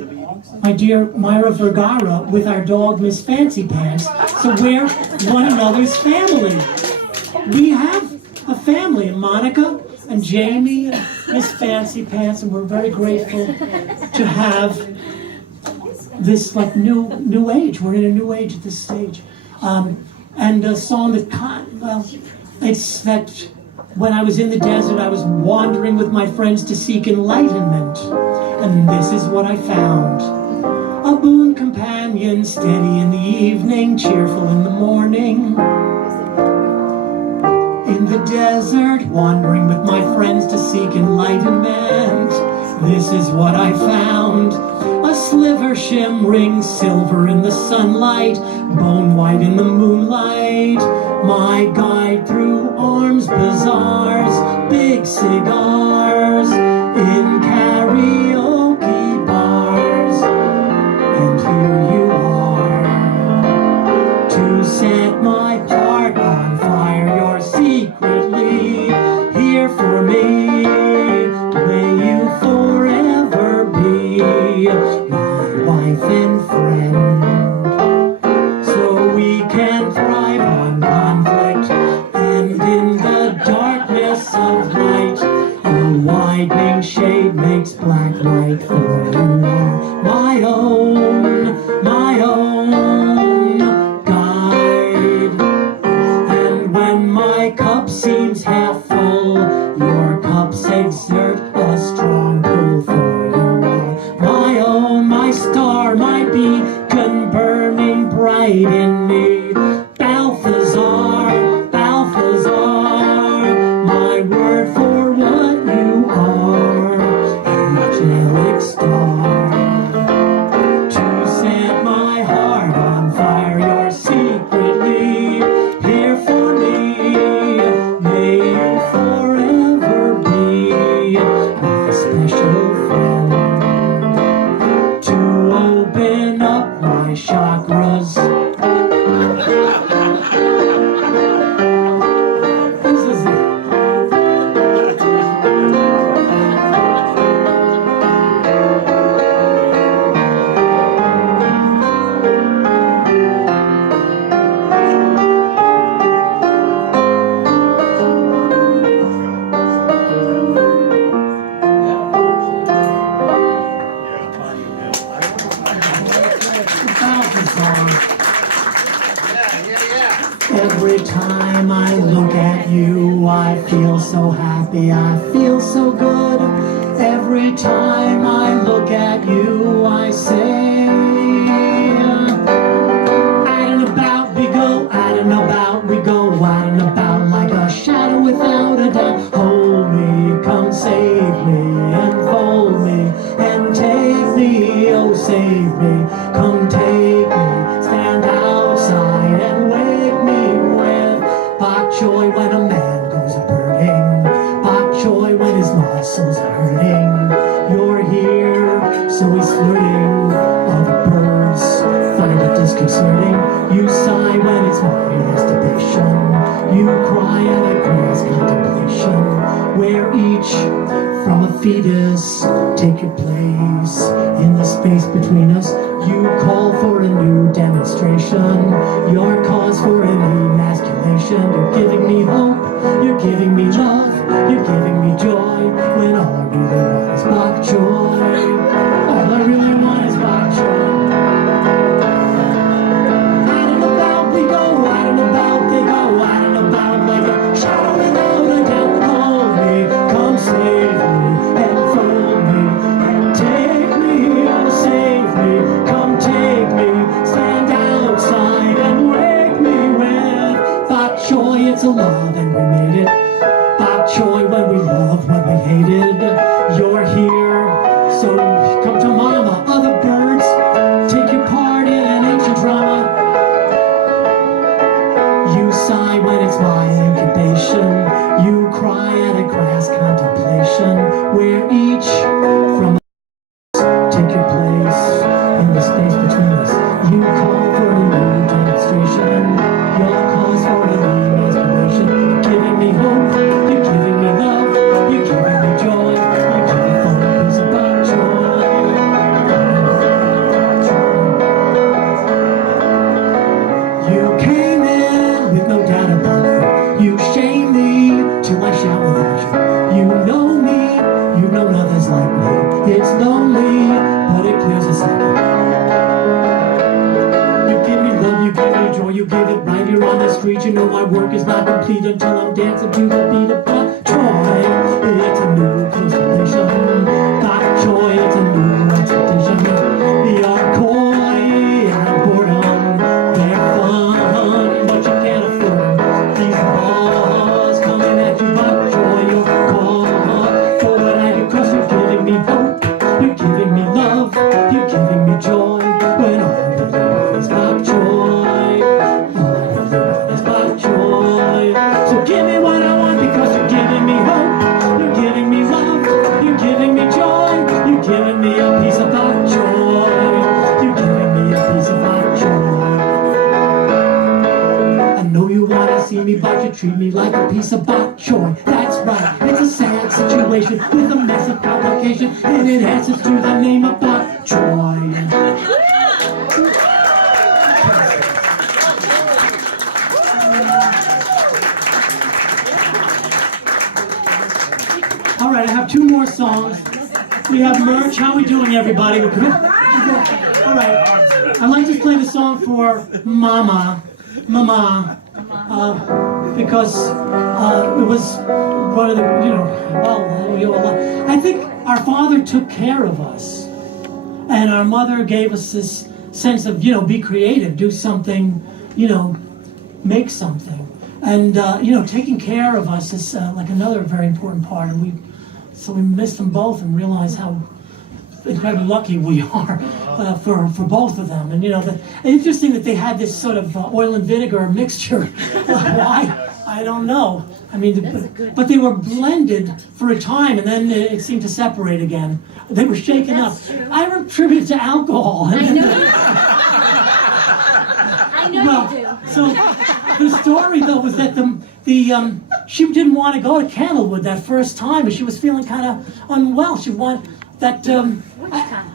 dear Myra Vergara with our dog Miss Fancy Pants, so we're one another's family. We have a family, Monica and Jamie and Miss Fancy Pants, and we're very grateful to have this like new age. We're in a new age at this stage. And a song that, it's that when I was in the desert, I was wandering with my friends to seek enlightenment. And this is what I found. A boon companion, steady in the evening, cheerful in the morning. In the desert, wandering with my friends to seek enlightenment. This is what I found. A sliver shimmering silver in the sunlight, bone white in the moonlight. My guide through arms, bazaars, big cigars, in karaoke bars. And here you are, to set my heart on fire. You're secretly here for me. May you forever be my wife and friend, so we can thrive on conflict, and in the darkness of light, a widening shade makes black light. For you are my own guide. And when my cup seems half full, your cups exert a strong pull. For you are my own, my star, my beacon burning bright in me. Balthazar, my word for what you are. Angelic star, to set my heart on fire. You're secretly here for me. May you forever be my special friend. To open up my chakras. This is it. Every time I look at you, I feel so happy, I feel so good. Every time I look at you, I say, out and about we go, out and about we go, out and about like a shadow without a doubt. Hold me, come save me, enfold me, and take me, oh save me, come take me, stand outside and wake me with bok choy when a man goes You cry at a grass contemplation, where each from a fetus take your place in the space between us. You call for a new demonstration, your cause for an emasculation. You're giving me hope, you're giving me love, you're giving me joy, when all I really want is bok choy. All I really want is bok choy. Out and about we go, out and about they go, out and about like a shadow without a doubt. Hold me, come save me, and fold me, and take me, oh save me, come take me, stand outside and wake me with bok choy. It's a love and we made it. Bok choy when we loved, when we hated. You're here, so come to mama. Other birds, take your part in an ancient drama. You sigh when it's my incubation. You cry at a grass contemplation, where each from us take your place in the space between us. You call for a new demonstration, your cause for an emasculation. You're giving me hope, you're giving me love, you're giving me joy, you're giving me a piece of bok choy. You came in with no doubt about it. You shame me till I shout without you. You know me, you know others like me. It's lonely, but it clears a second. You give me love, you give me joy, you give it right here on the street. You know my work is not complete until I'm dancing to the beat of bok choy. It's a new constellation. Bok choy, it's a new expectation. You're coy and boredom, they're fun, but you can't afford them. These balls coming at you, bok choy. You're caught for what I do, 'cause you're giving me hope, you're giving me love, you're giving me joy, when all I really want is bok choy. All I really want is bok choy. So give me what I want, because you're giving me hope, you're giving me love, you're giving me joy, you're giving me a piece of bok choy. You're giving me a piece of bok choy. I know you wanna see me, but you treat me like a piece of bok choy. That's right, it's a sad situation with a mess of complication, and it answers to the name of bok choy. All right, I have two more songs. We have merch. How we doing, everybody? We're good? All right. I'd like to play the song for Mama, because it was one of the, I think our father took care of us, and our mother gave us this sense of, be creative, do something, make something. And, taking care of us is like another very important part, and we miss them both and realize how incredibly lucky we are for both of them. And interesting that they had this sort of oil and vinegar mixture. Why? I don't know. I mean, but they were blended for a time, and then it seemed to separate again. They were shaken up. I attribute it to alcohol. I know you do. So the story though was that she didn't want to go to Candlewood that first time, but she was feeling kind of unwell. She wanted that.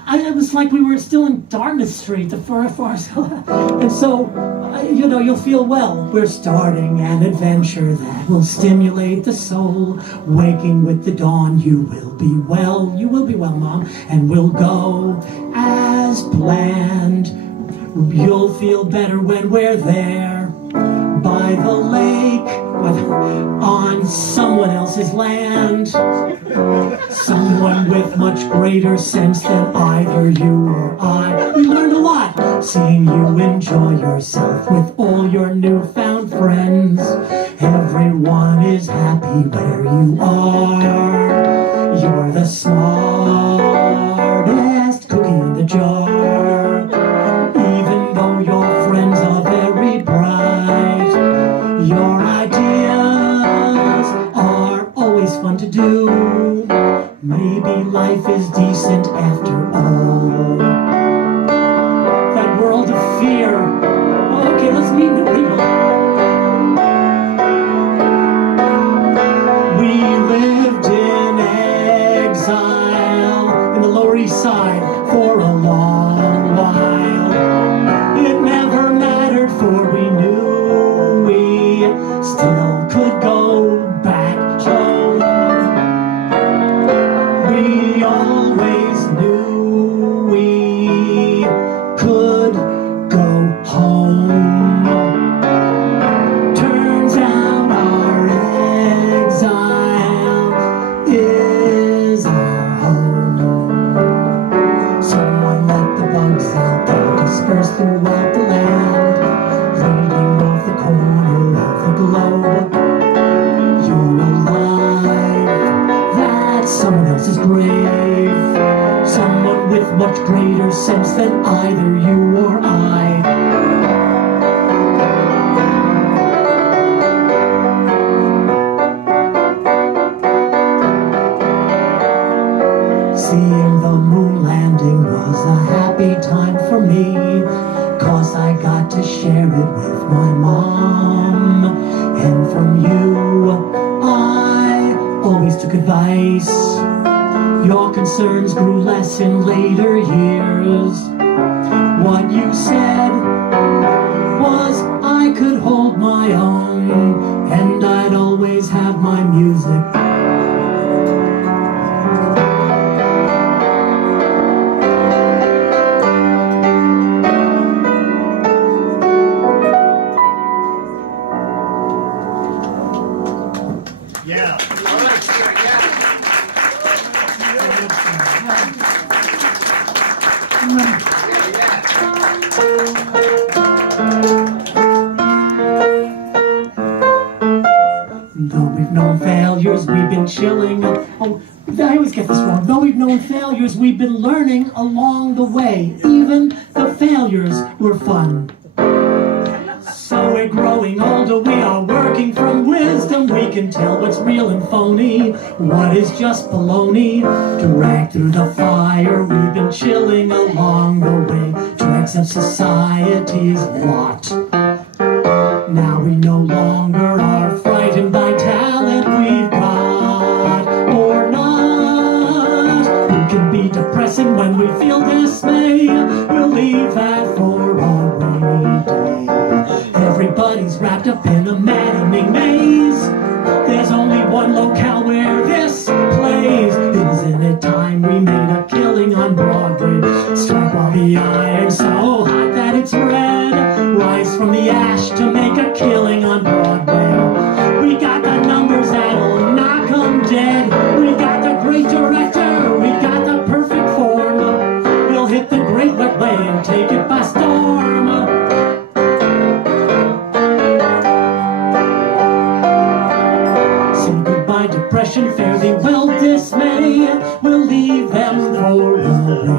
It was like we were still in Dartmouth Street, the first, and so you'll feel well. We're starting an adventure that will stimulate the soul. Waking with the dawn, you will be well. You will be well, Mom, and we'll go as planned. You'll feel better when we're there by the lake, on someone else's land. Someone with much greater sense than either you or I. We learned a lot, seeing you enjoy yourself with all your newfound friends. Everyone is happy where you are. You're the smartest cookie in the jar. Even though your friends are very bright, your ideas are always fun to do. Maybe life is decent after all. That world of fear. Okay, let's meet new people. we sighed for a long while. It never mattered, for we knew we still could go back home. We always knew we could go home. Turns out our exile is our home. Someone let the bugs out, they dispersed throughout the land, reading off the corner of the globe. You're alive, that's someone else's grave. Someone with much greater sense than either you or I. Seeing the moon landing was a happy time for me, 'cause I got to share it with my mom. And from you, I always took advice. Your concerns grew less in later years. What you said was I could hold my own, and I'd always have my music. Yeah. Though we've known failures, we've been chilling. Oh, I always get this wrong. Though we've known failures, we've been learning along the way. Even the failures were fun. So we're growing older, we are working from wisdom. We can tell what's real and phony, what is just baloney. Dragged through the fire, we've been chilling along the way to accept society's lot. Now we no longer are frightened by talent we've got or not. It can be depressing when we feel dismay. We'll leave that for a rainy day. Everybody's wrapped up in a maddening maze. There's only one locale where this plays. Isn't it time we made a killing on Broadway? Strike while the iron's so hot that it's red. Rise from the ash to make a killing on Broadway. We got the numbers that'll knock 'em dead. We got the great director, we got the perfect form. We'll hit the great wet way and take it by storm. Say goodbye depression, fare thee well dismay. We'll leave them for a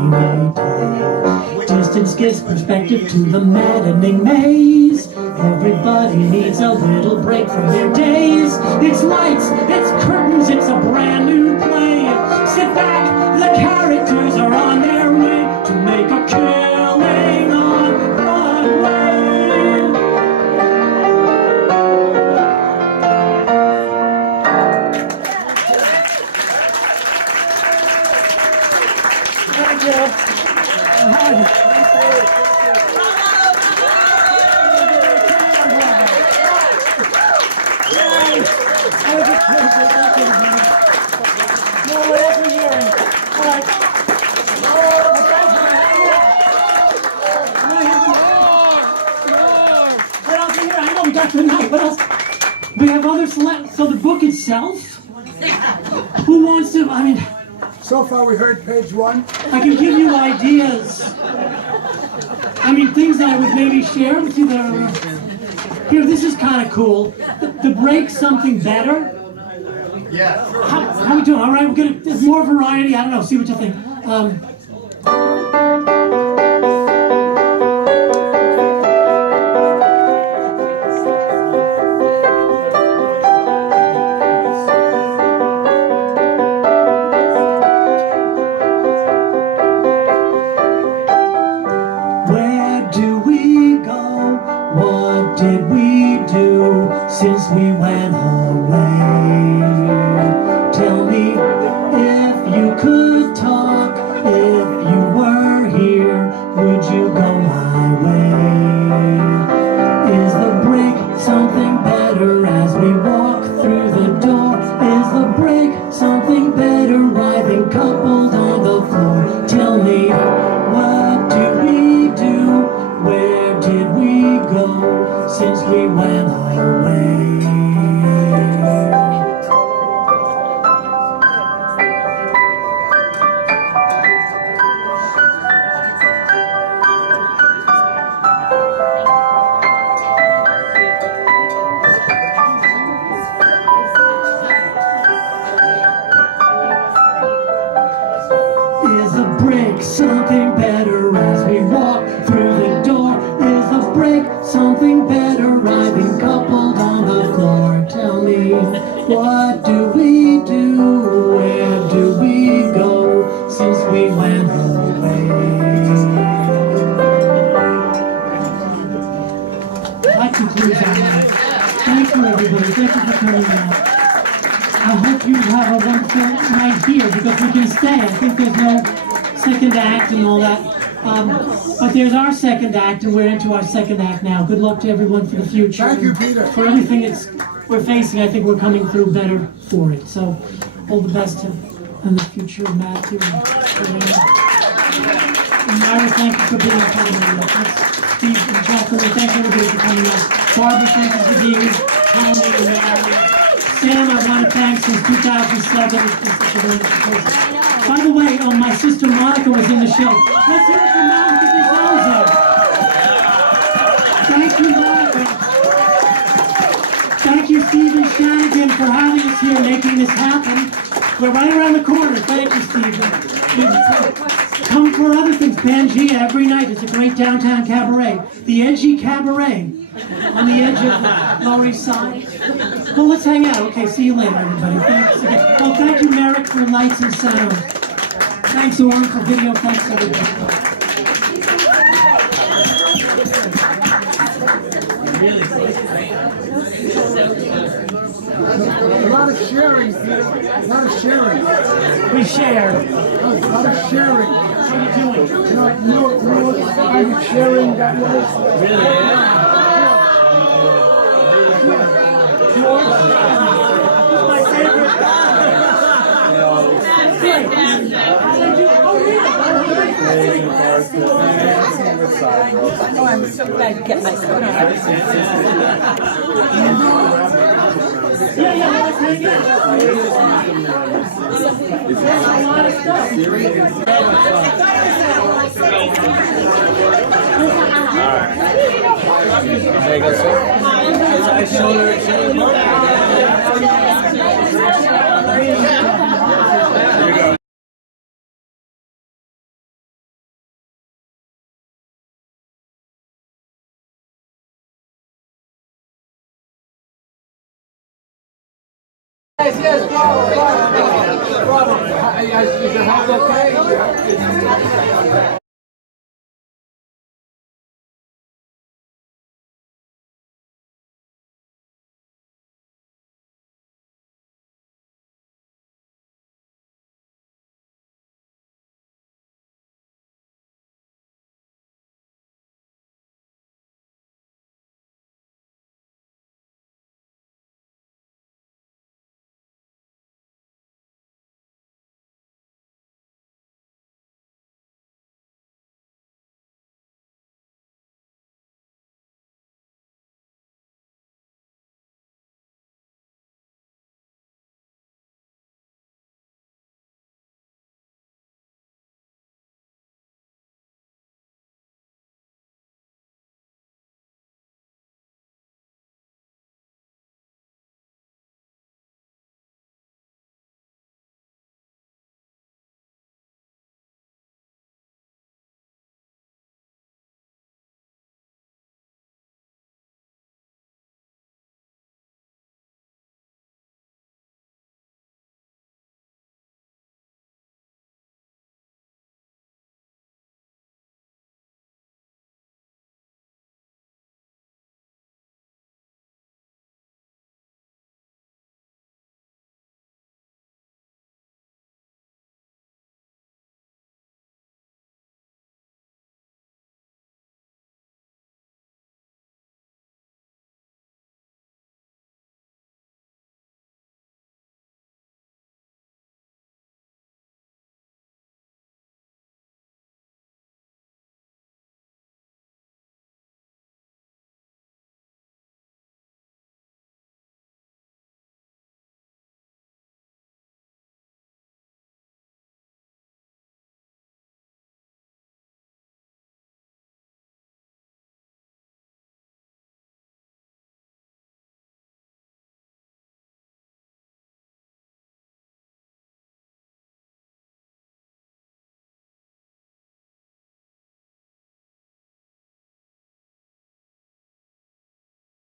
rainy day. Distance gives perspective to the maddening maze. Everybody needs a little break from their days. It's lights, it's curtains, it's a brand new play. Sit back, the characters are on their way to make a killing on Broadway. Thank you. What else is here? I know we got tonight. What else? We have other select. So the book itself? Who wants to? I mean, So far we heard page 1. I can give you ideas. I mean, things that I would maybe share with you that are. Here, this is kind of cool. To break something better. Yeah. How we doing? All right, we're gonna. There's more variety. I don't know. See what you think. Where do we go? What did we do since we went away? Tell me if you could talk, if something better as we walk through the door. Is a break, something better arriving, coupled on the floor. Tell me, what do we do? Where do we go since we went away? That concludes our night. Thank you, everybody. Thank you for coming out. I hope you have a wonderful night here because we can stay. I think there's no second act and all that. But there's our second act, and we're into our second act now. Good luck to everyone for the future. Thank you, Peter. For everything we're facing, I think we're coming through better for it. So, all the best to in the future, Matthew and Karina. And Myra, thank you for being a part of it. Steve and Jacqueline, thank everybody for coming out. Barbara, thank you for being here. Tony and Mary. Sam, I want to thank since 2007. It's been such a wonderful person. By the way, my sister Monica was in the show. Let's hear it from Monica Dizozza. Thank you, Monica. Thank you, Stephen Shanahan, for having us here, making this happen. We're right around the corner. Thank you, Stephen. Come for other things. Pangea every night. It's a great downtown cabaret. The Edgy Cabaret on the edge of Lower East Side. Well, let's hang out. Okay, see you later, everybody. Thanks again. Well, thank you, Merrick, for lights and sound. Thanks, Oren, for video. Thanks, everybody. A lot of sharing, Peter. A lot of sharing. We share. A lot of sharing. How are you doing? You know what kind of sharing that was? George? This is my favorite. Oh, I'm so glad to get my coat on. Yeah, let's hang out. There's a lot of stuff. There you go, sir. I showed her. Yes, problem. Is your health okay?